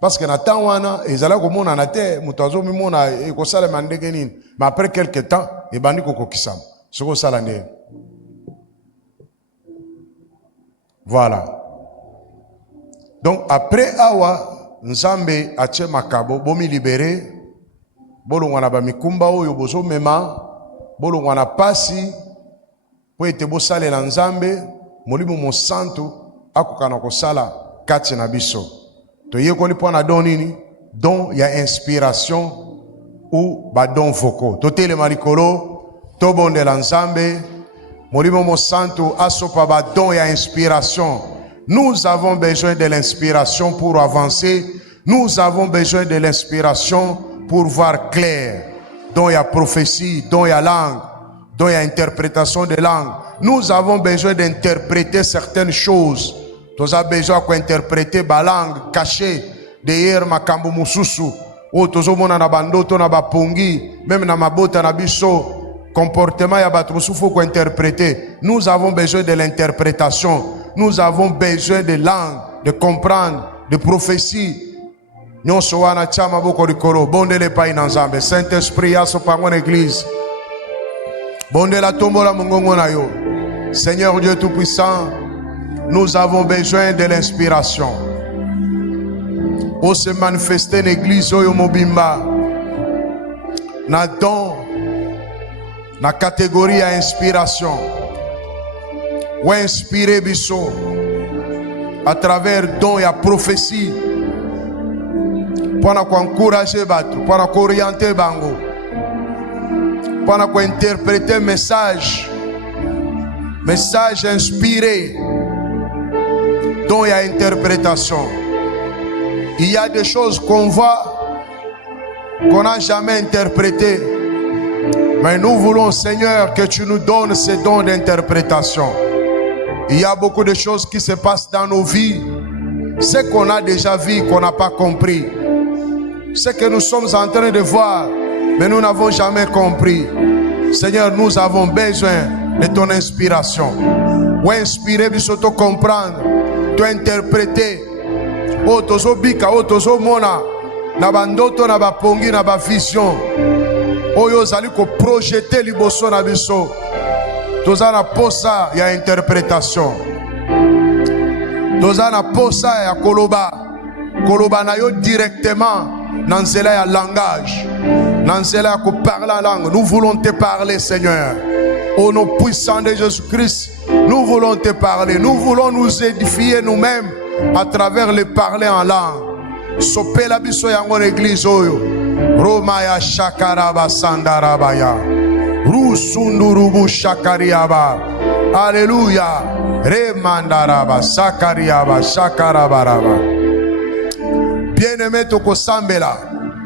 Parce que na temps wana ezala ko mona na te mutazo mi mona ekosala mandenge nini. Mais après quelque temps e bandi koko kisama. Soko sala ne. Voilà. Donc après awa nzambe ache makabo bomi libéré bolongwana ba mikumba oyo bozo mema bolongwana pasi po ete bosalela nzambe molimo mo santo akokana kosala kati na biso to yekoli pona don nini don ya inspiration ou ba don vocaux to telema likolo to bondela nzambe molimo mo santo asopa ba don ya inspiration. Nous avons besoin de l'inspiration pour avancer. Nous avons besoin de l'inspiration pour voir clair. Dont il y a prophétie, dont il y a langue, dont il y a interprétation de langue. Nous avons besoin d'interpréter certaines choses. Nous avons besoin d'interpréter la langue cachée derrière makambo mususu. O tozo mona na bandoto na bapongi, même na mabota na biso. Comportement ya batrusu faut qu'on interpréter. Nous avons besoin de l'interprétation. Nous avons besoin de langue, de comprendre, de prophétie. Nous sommes na chama boko rikolo. Bonde le pai na nzambe. Saint-Esprit yaso pangon église. Bonde la tombo la mongongo na yo. Seigneur Dieu Tout-Puissant, nous avons besoin de l'inspiration. Pour se manifester l'église oyo mobimba. Na don na catégorie ya inspiration ou inspirer biso à travers don ya prophétie pour encourager bato, pour orienter bango, pour interpréter message inspiré, don ya interprétation. Il y a des choses qu'on voit qu'on n'a jamais interprétées. Mais nous voulons, Seigneur, que tu nous donnes ces dons d'interprétation. Il y a beaucoup de choses qui se passent dans nos vies. Ce qu'on a déjà vu, qu'on n'a pas compris. Ce que nous sommes en train de voir, mais nous n'avons jamais compris. Seigneur, nous avons besoin de ton inspiration. Ou inspirer, biso te comprendre, te interpréter. O tozo bika, o tozo mona, na bandoto, na ba pongi, na ba vision. Oyo zali ko projeter liboso na biso. Toza na posa ya interprétation. Tozana posa ya koloba. Koloba na yo directement. Nanzela ya langage. Nanzela ya ko parler en langue. Nous voulons te parler, Seigneur. Au nom puissant de Jésus-Christ, nous voulons te parler. Nous voulons nous édifier nous-mêmes à travers le parler en langue. Sopela biso yango l'église oyo. Roma ya shakaraba sandarabaya. Rusundurubu shakariaba. Alléluia. Remandaraba sakariaba shakarabaraba. Bien-aimé, toko sambela.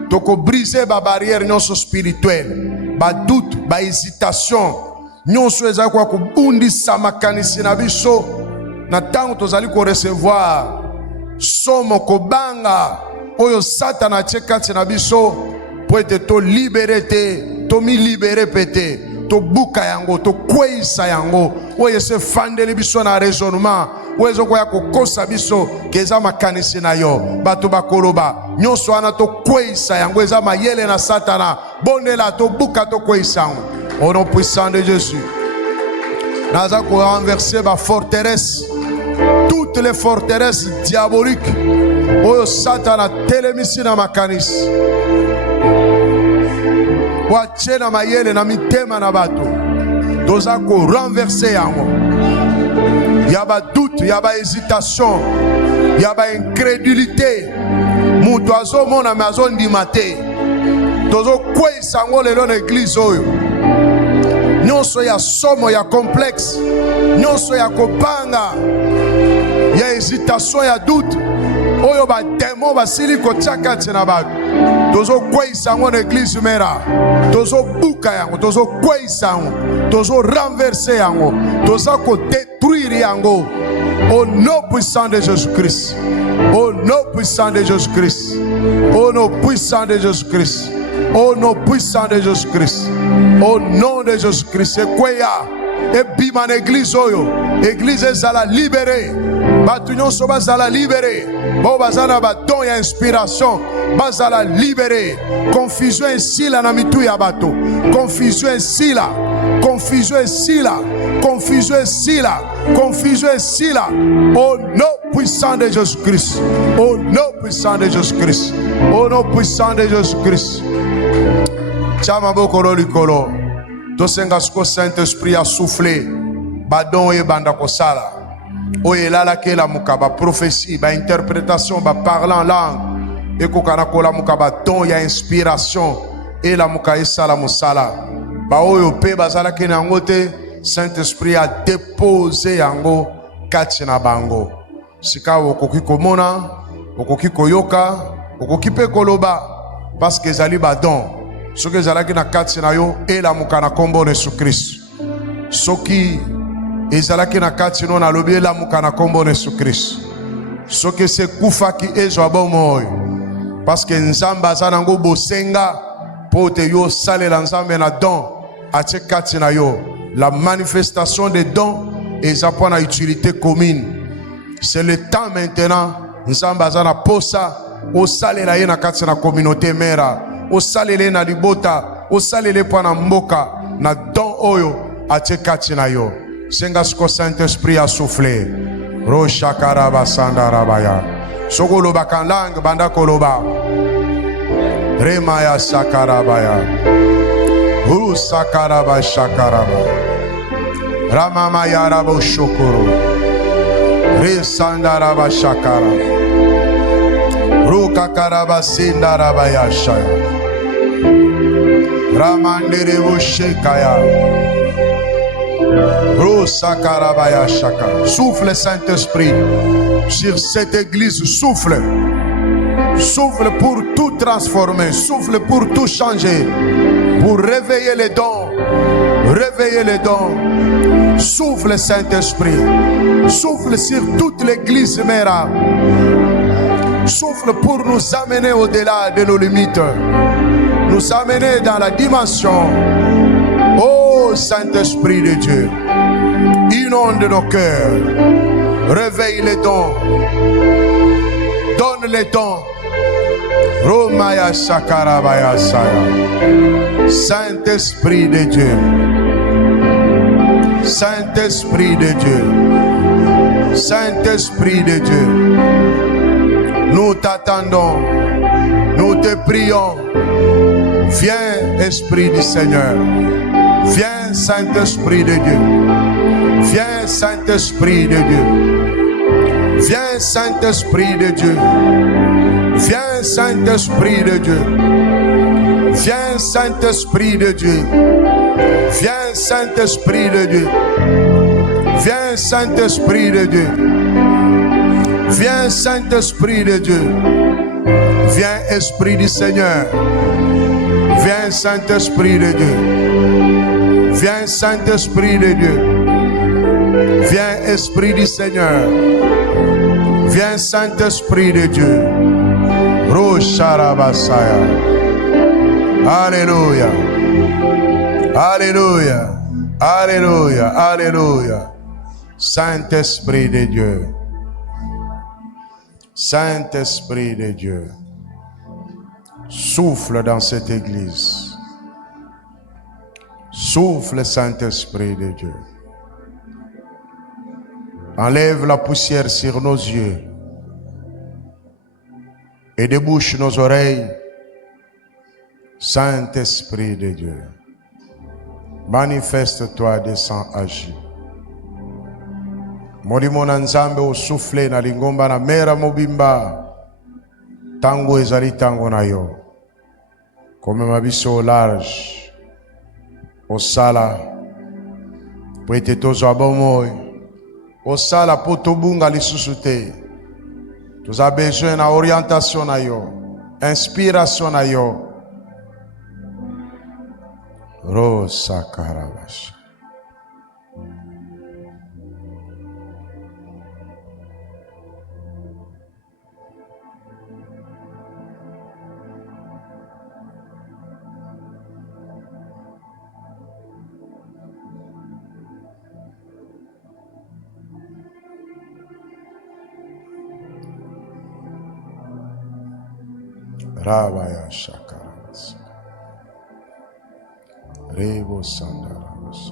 Toko briser ba barrière nyonso spirituelle. Ba doute, ba hésitation. Nyonso eza kwa kubundisa makanisi na biso. Na tango tozali ko recevoir somo kobanga oyo Satan a tchekati na biso po ete to libere te, to mi libere pete, to buka yango, to kweisa yango, oyo se fandeli biso na raisonnement, oyo zo kwa kokosa biso keza makanisi na yo, bato bakoloba, nyonso ana to kweisa yango, eza mayele na Satana, bondela to buka to kweisa yango, au nom puissant de Jésus. Naza ko renverser ba forteresse, toutes les forteresses diaboliques, oyo Satana telemisi na makanisi. Wache na mayele na mitema na bato. Doza ko renverser yango. Yaba doute, yaba hésitation, yaba incrédulité. Mutu azo mona me azo ndima te. Tozo kwesa yango lelo na église oyo. Nyonso ya somo ya complexe, nyonso ya kopanga, ya hésitation, ya doute, oyo ba démon basili kotiaka na bato. Tozo kweisa yango na église mera. Tozo buka yango, tozo kweisa yango, tozo renverser yango, tozo ko détruire yango. Au nom puissant de Jésus-Christ. Au nom puissant de Jésus-Christ. Au nom puissant de Jésus-Christ. Au nom puissant de Jésus-Christ. Au nom de Jésus-Christ. C'est quoi ya? Et bima l'église oyo. Église ezala libérée. Batu nyonso bazala libérée. Bo bazana ba don ya inspiration. Bazala libérée. Confusion ici là na mitu ya bato. Confusion ici là. Confusion ici là. Confusion ici là. Confusion ici là. Au nom puissant de Jésus-Christ. Au nom puissant de Jésus-Christ. Au nom puissant de Jésus-Christ. Chama bokolo likolo. Tosenga sko Saint-Esprit a soufflé. Badon e banda kosala. Oye lala ke la mukaba prophétie, ba interprétation, ba parler en langue. E kokana kola mukaba don ya inspiration. Et la muka esala musala. Ba oyo pe bazala ke na ngote. Saint-Esprit a déposé yango kati na bango. Sika okoki komona, okoki koyoka, okoki pe koloba. Parce que zali ba don. Soki ezalaki na kati na yo elamuka na kombo na Yesu Kristo. Soki ezalaki na kati no nalobi elamuka na kombo na Yesu Kristo. Soki se kufaki ezwa bomoi. Parce que nzamba aza nango bosenga po te yo salela nzambe na don atie kati na yo. La manifestation des dons eza po na utilité commune. C'est le temps maintenant nzamba aza na posa o salela ye na kati na communauté mera. Osalele na libota, osalele pa na mboka, na don oyo, atie kati na yo. Senga sko Saint-Esprit a soufflé. Rocha karaba sandarabaya. Soko loba kan lang banda koloba. Remaya sakarabaya. Uru sakaraba shakaraba. Ramamaya rabo shokoro. Re sandaraba shakara. Ruka karaba sindarabaya shaya. Ramandere Shekaya. Rosa Karabaya Shaka. Souffle Saint-Esprit sur cette église. Souffle. Souffle pour tout transformer. Souffle pour tout changer. Pour réveiller les dons. Réveiller les dons. Souffle Saint-Esprit. Souffle sur toute l'église Mera. Souffle pour nous amener au-delà de nos limites. Nous amener dans la dimension. Oh Saint-Esprit de Dieu, inonde nos cœurs, réveille les dons, donne les dons. Romaya Sakarabaya Saya. Saint-Esprit de Dieu, Saint-Esprit de Dieu, Saint-Esprit de Dieu, nous t'attendons, nous te prions. Viens, Esprit du Seigneur. Viens, Saint-Esprit de Dieu. Viens, Saint-Esprit de Dieu. Viens, Saint-Esprit de Dieu. Viens, Saint-Esprit de Dieu. Viens, Saint-Esprit de Dieu. Viens, Saint-Esprit de Dieu. Viens, Saint-Esprit de Dieu. Viens, Saint-Esprit de Dieu. Viens, Esprit du Seigneur. Viens, Saint-Esprit de Dieu. Viens, Saint-Esprit de Dieu. Viens, Esprit du Seigneur. Viens, Saint-Esprit de Dieu. Rosharabasaya. Alléluia. Alléluia. Alléluia. Alléluia. Saint-Esprit de Dieu. Saint-Esprit de Dieu. Souffle dans cette église. Souffle, Saint-Esprit de Dieu. Enlève la poussière sur nos yeux et débouche nos oreilles. Saint-Esprit de Dieu, manifeste-toi, descends, agis. Molimo na nzambe osouffle na lingomba na mera mobimba. Tango ezali tango na yo. Comme mabiso au large. Au sala. Po ete tozo abomoy. Au sala po tobunga lisusu te. Toza besoin na orientation na yo. Inspiration na yo. Rosa Karabash. Rabaya Shakaras. Rebo Sandaras.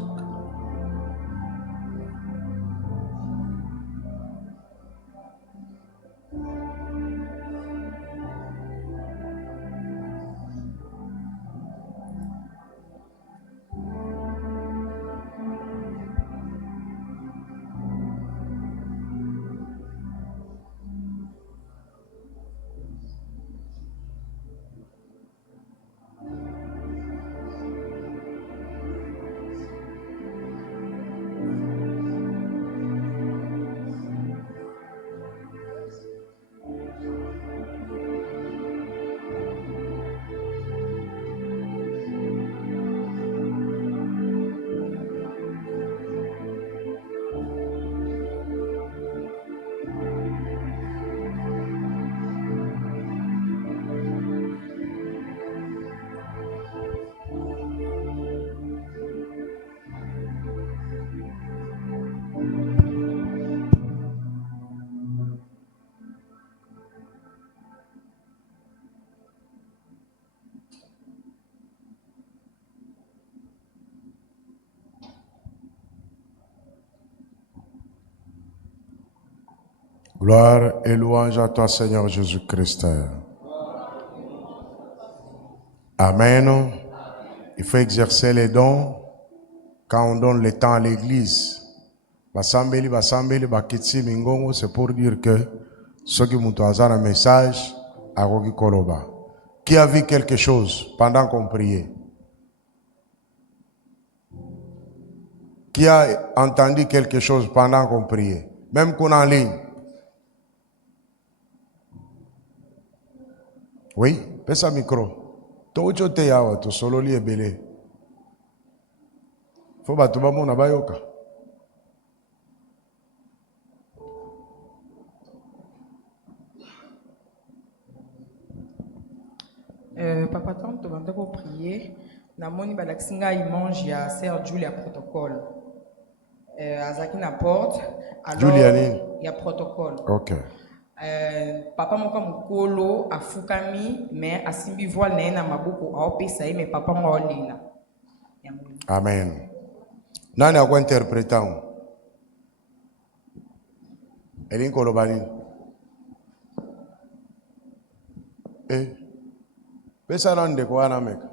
Gloire et louange à toi, Seigneur Jésus-Christ. Amen. Il faut exercer les dons quand on donne le temps à l'église. Basambeli, bakitsi, mingongo, c'est pour dire que ceux qui m'ont donné un message, à Rogi Koloba. Qui a vu quelque chose pendant qu'on priait? Qui a entendu quelque chose pendant qu'on priait? Même qu'on est en ligne. Oui, pesa micro. To te yawa to solo li ebele. Fo ba to ba mona bayoka. Papa tant to banda ko prier. Na moni ba laksinga il mange ya sœur Julia protocole. Azaki na porte. Alors Julianine. Il y a protocole. OK. Papa moko mukolo afukami mais asimbi voile na na maboko aopesa ye mais papa ngo olina. Amen. Nani akwa interprétant? elingi koloba nini? Pesa na ndeko wana meka.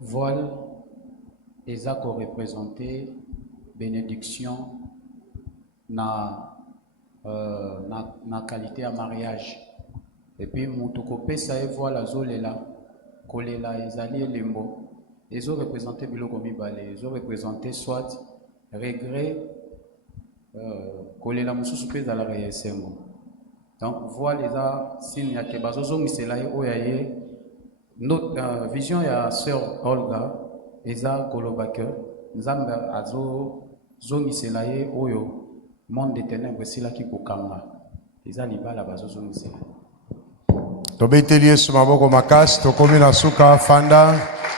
Voile, eza ko représenter bénédiction na qualité à mariage. Et puis mutuko pesa e voile azolela kolela ezali elembo ezo représenter biloko mibale, ezo représenter soit regret kolela mususu pe ezalaka ya esengo. Donc voile eza signe ya ke bazozongisela ye oyo ye. Notre vision ya sœur Olga eza koloba ke nzambe azozongisela ye oyo monde des ténèbres esilaki kokanga eza libala bazozongisela. Tobeteli Yesu maboko makasi tokomi na suka fanda.